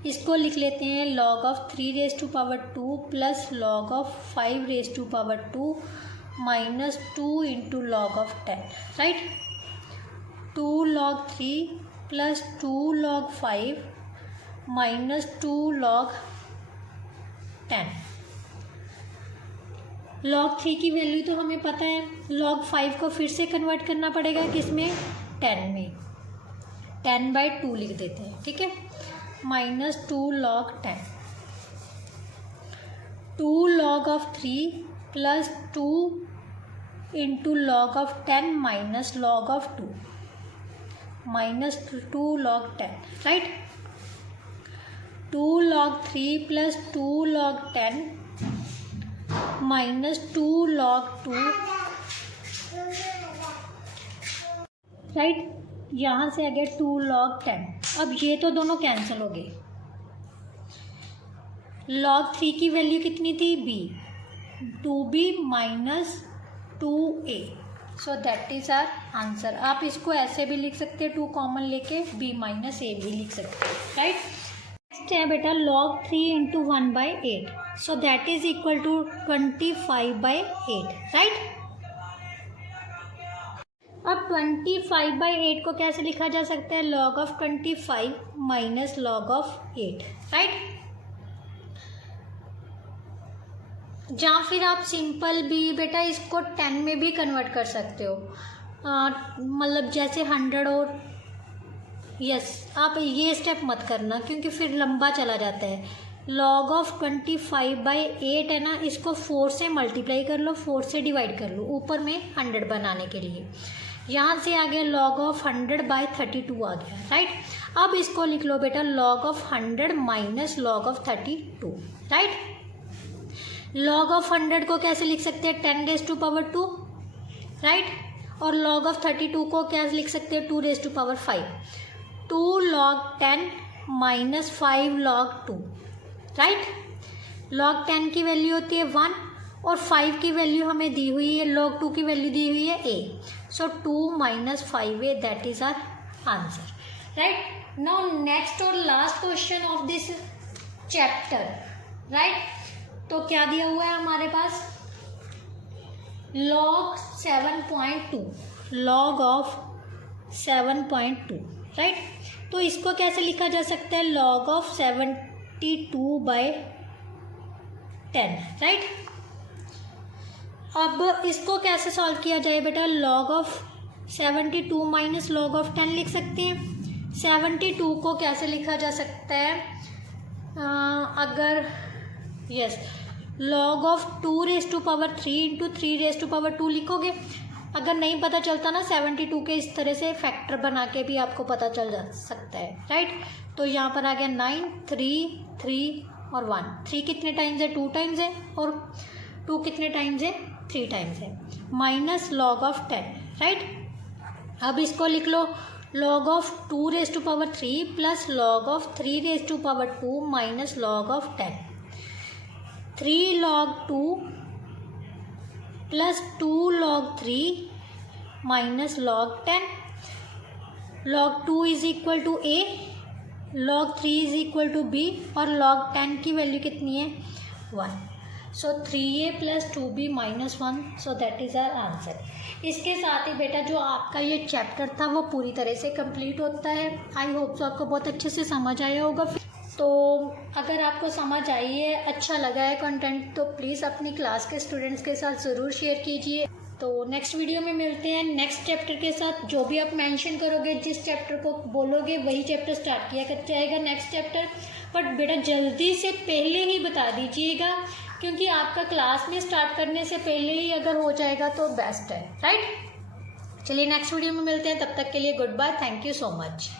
इसको लिख लेते हैं log of 3⁻² plus log of 5⁻² minus 2 into log of 10, right. 2 log 3 plus 2 log 5 minus 2 log 10। log 3 की वैल्यू तो हमें पता है, log 5 को फिर से कन्वर्ट करना पड़ेगा किसमें, 10 में, 10/2 लिख देते हैं, ठीक है, minus 2 log 10। 2 log of 3 plus 2 into log of 10 minus log of 2, minus 2 log 10, right. 2 log 3 plus 2 log 10 minus 2 log 2, right. यहाँ से आ गया 2 log 10। अब ये तो दोनों कैंसिल हो गए। log 3 की वैल्यू कितनी थी, b, 2b minus 2a, so that is our answer. आप इसको ऐसे भी लिख सकते हैं, 2 कॉमन लेके b माइनस a भी लिख सकते हैं, राइट। नेक्स्ट है बेटा log 3 × 1/8, so that is equal to 25/8, right. अब 25/8 को कैसे लिखा जा सकता है, log of 25 minus log of 8, right. या फिर आप सिंपल भी बेटा इसको 10 में भी कन्वर्ट कर सकते हो, मतलब जैसे 100 और यस आप ये स्टेप मत करना क्योंकि फिर लंबा चला जाता है। log ऑफ 25/8 है ना, इसको 4 से मल्टीप्लाई कर लो, 4 से डिवाइड कर लो ऊपर में 100 बनाने के लिए। यहाँ से आ गया log ऑफ 100/32 आ गया, राइट। अब इसको लिख लो बेटा log of 100 minus log of 32, right. log of 100 को कैसे लिख सकते हैं, 10⁻², राइट। और log ऑफ 32 को क्या लिख सकते हैं, 2⁻5, 2 log 10 minus 5 log 2, right. log 10 की वैल्यू होती है 1 और 5 की वैल्यू हमें दी हुई है, log 2 की वैल्यू दी हुई है a, So 2 minus 5a, that is our answer. Right? Now next और last question of this chapter. Right? तो क्या दिया हुआ है हमारे पास? log 7.2, log of 7.2. राइट? तो इसको कैसे लिखा जा सकता है? log of 72/10. राइट? अब इसको कैसे सॉल्व किया जाए बेटा? log of 72 minus log of 10 लिख सकते हैं। 72 को कैसे लिखा जा सकता है? अगर यस log of 2⁻³ इंटू 3⁻² लिखोगे। अगर नहीं पता चलता ना 72 के, इस तरह से फैक्टर बना के भी आपको पता चल जा सकता है। राइट? तो यहाँ पर आ गया 9, 3, 3 और 1। 3 कितने टाइम्स है? 2 टाइम्स है। और 2 कितने टाइम्स है? 3 टाइम्स है। Minus log of 10. राइट? अब इसको लिख लो log of 2⁻³ plus log of 3⁻² minus log of 10. 3 log 2 plus 2 log 3 minus log 10. log 2 is equal to a, log 3 is equal to b और log 10 की वैल्यू कितनी है? 1. So 3a plus 2b minus 1. So that is our answer. इसके साथ ही बेटा जो आपका ये चैप्टर था वो पूरी तरह से कंप्लीट होता है। आई होप सो आपको बहुत अच्छे से समझ आया होगा। तो अगर आपको समझ आई है, अच्छा लगा है कंटेंट, तो प्लीज़ अपनी क्लास के स्टूडेंट्स के साथ ज़रूर शेयर कीजिए। तो नेक्स्ट वीडियो में मिलते हैं नेक्स्ट चैप्टर के साथ। जो भी आप मेंशन करोगे, जिस चैप्टर को बोलोगे, वही चैप्टर स्टार्ट किया जाएगा नेक्स्ट चैप्टर। बट बेटा जल्दी से पहले ही बता दीजिएगा, क्योंकि आपका क्लास में स्टार्ट करने से पहले ही अगर हो जाएगा तो बेस्ट है। राइट? चलिए नेक्स्ट वीडियो में मिलते हैं, तब तक के लिए goodbye, thank you so much.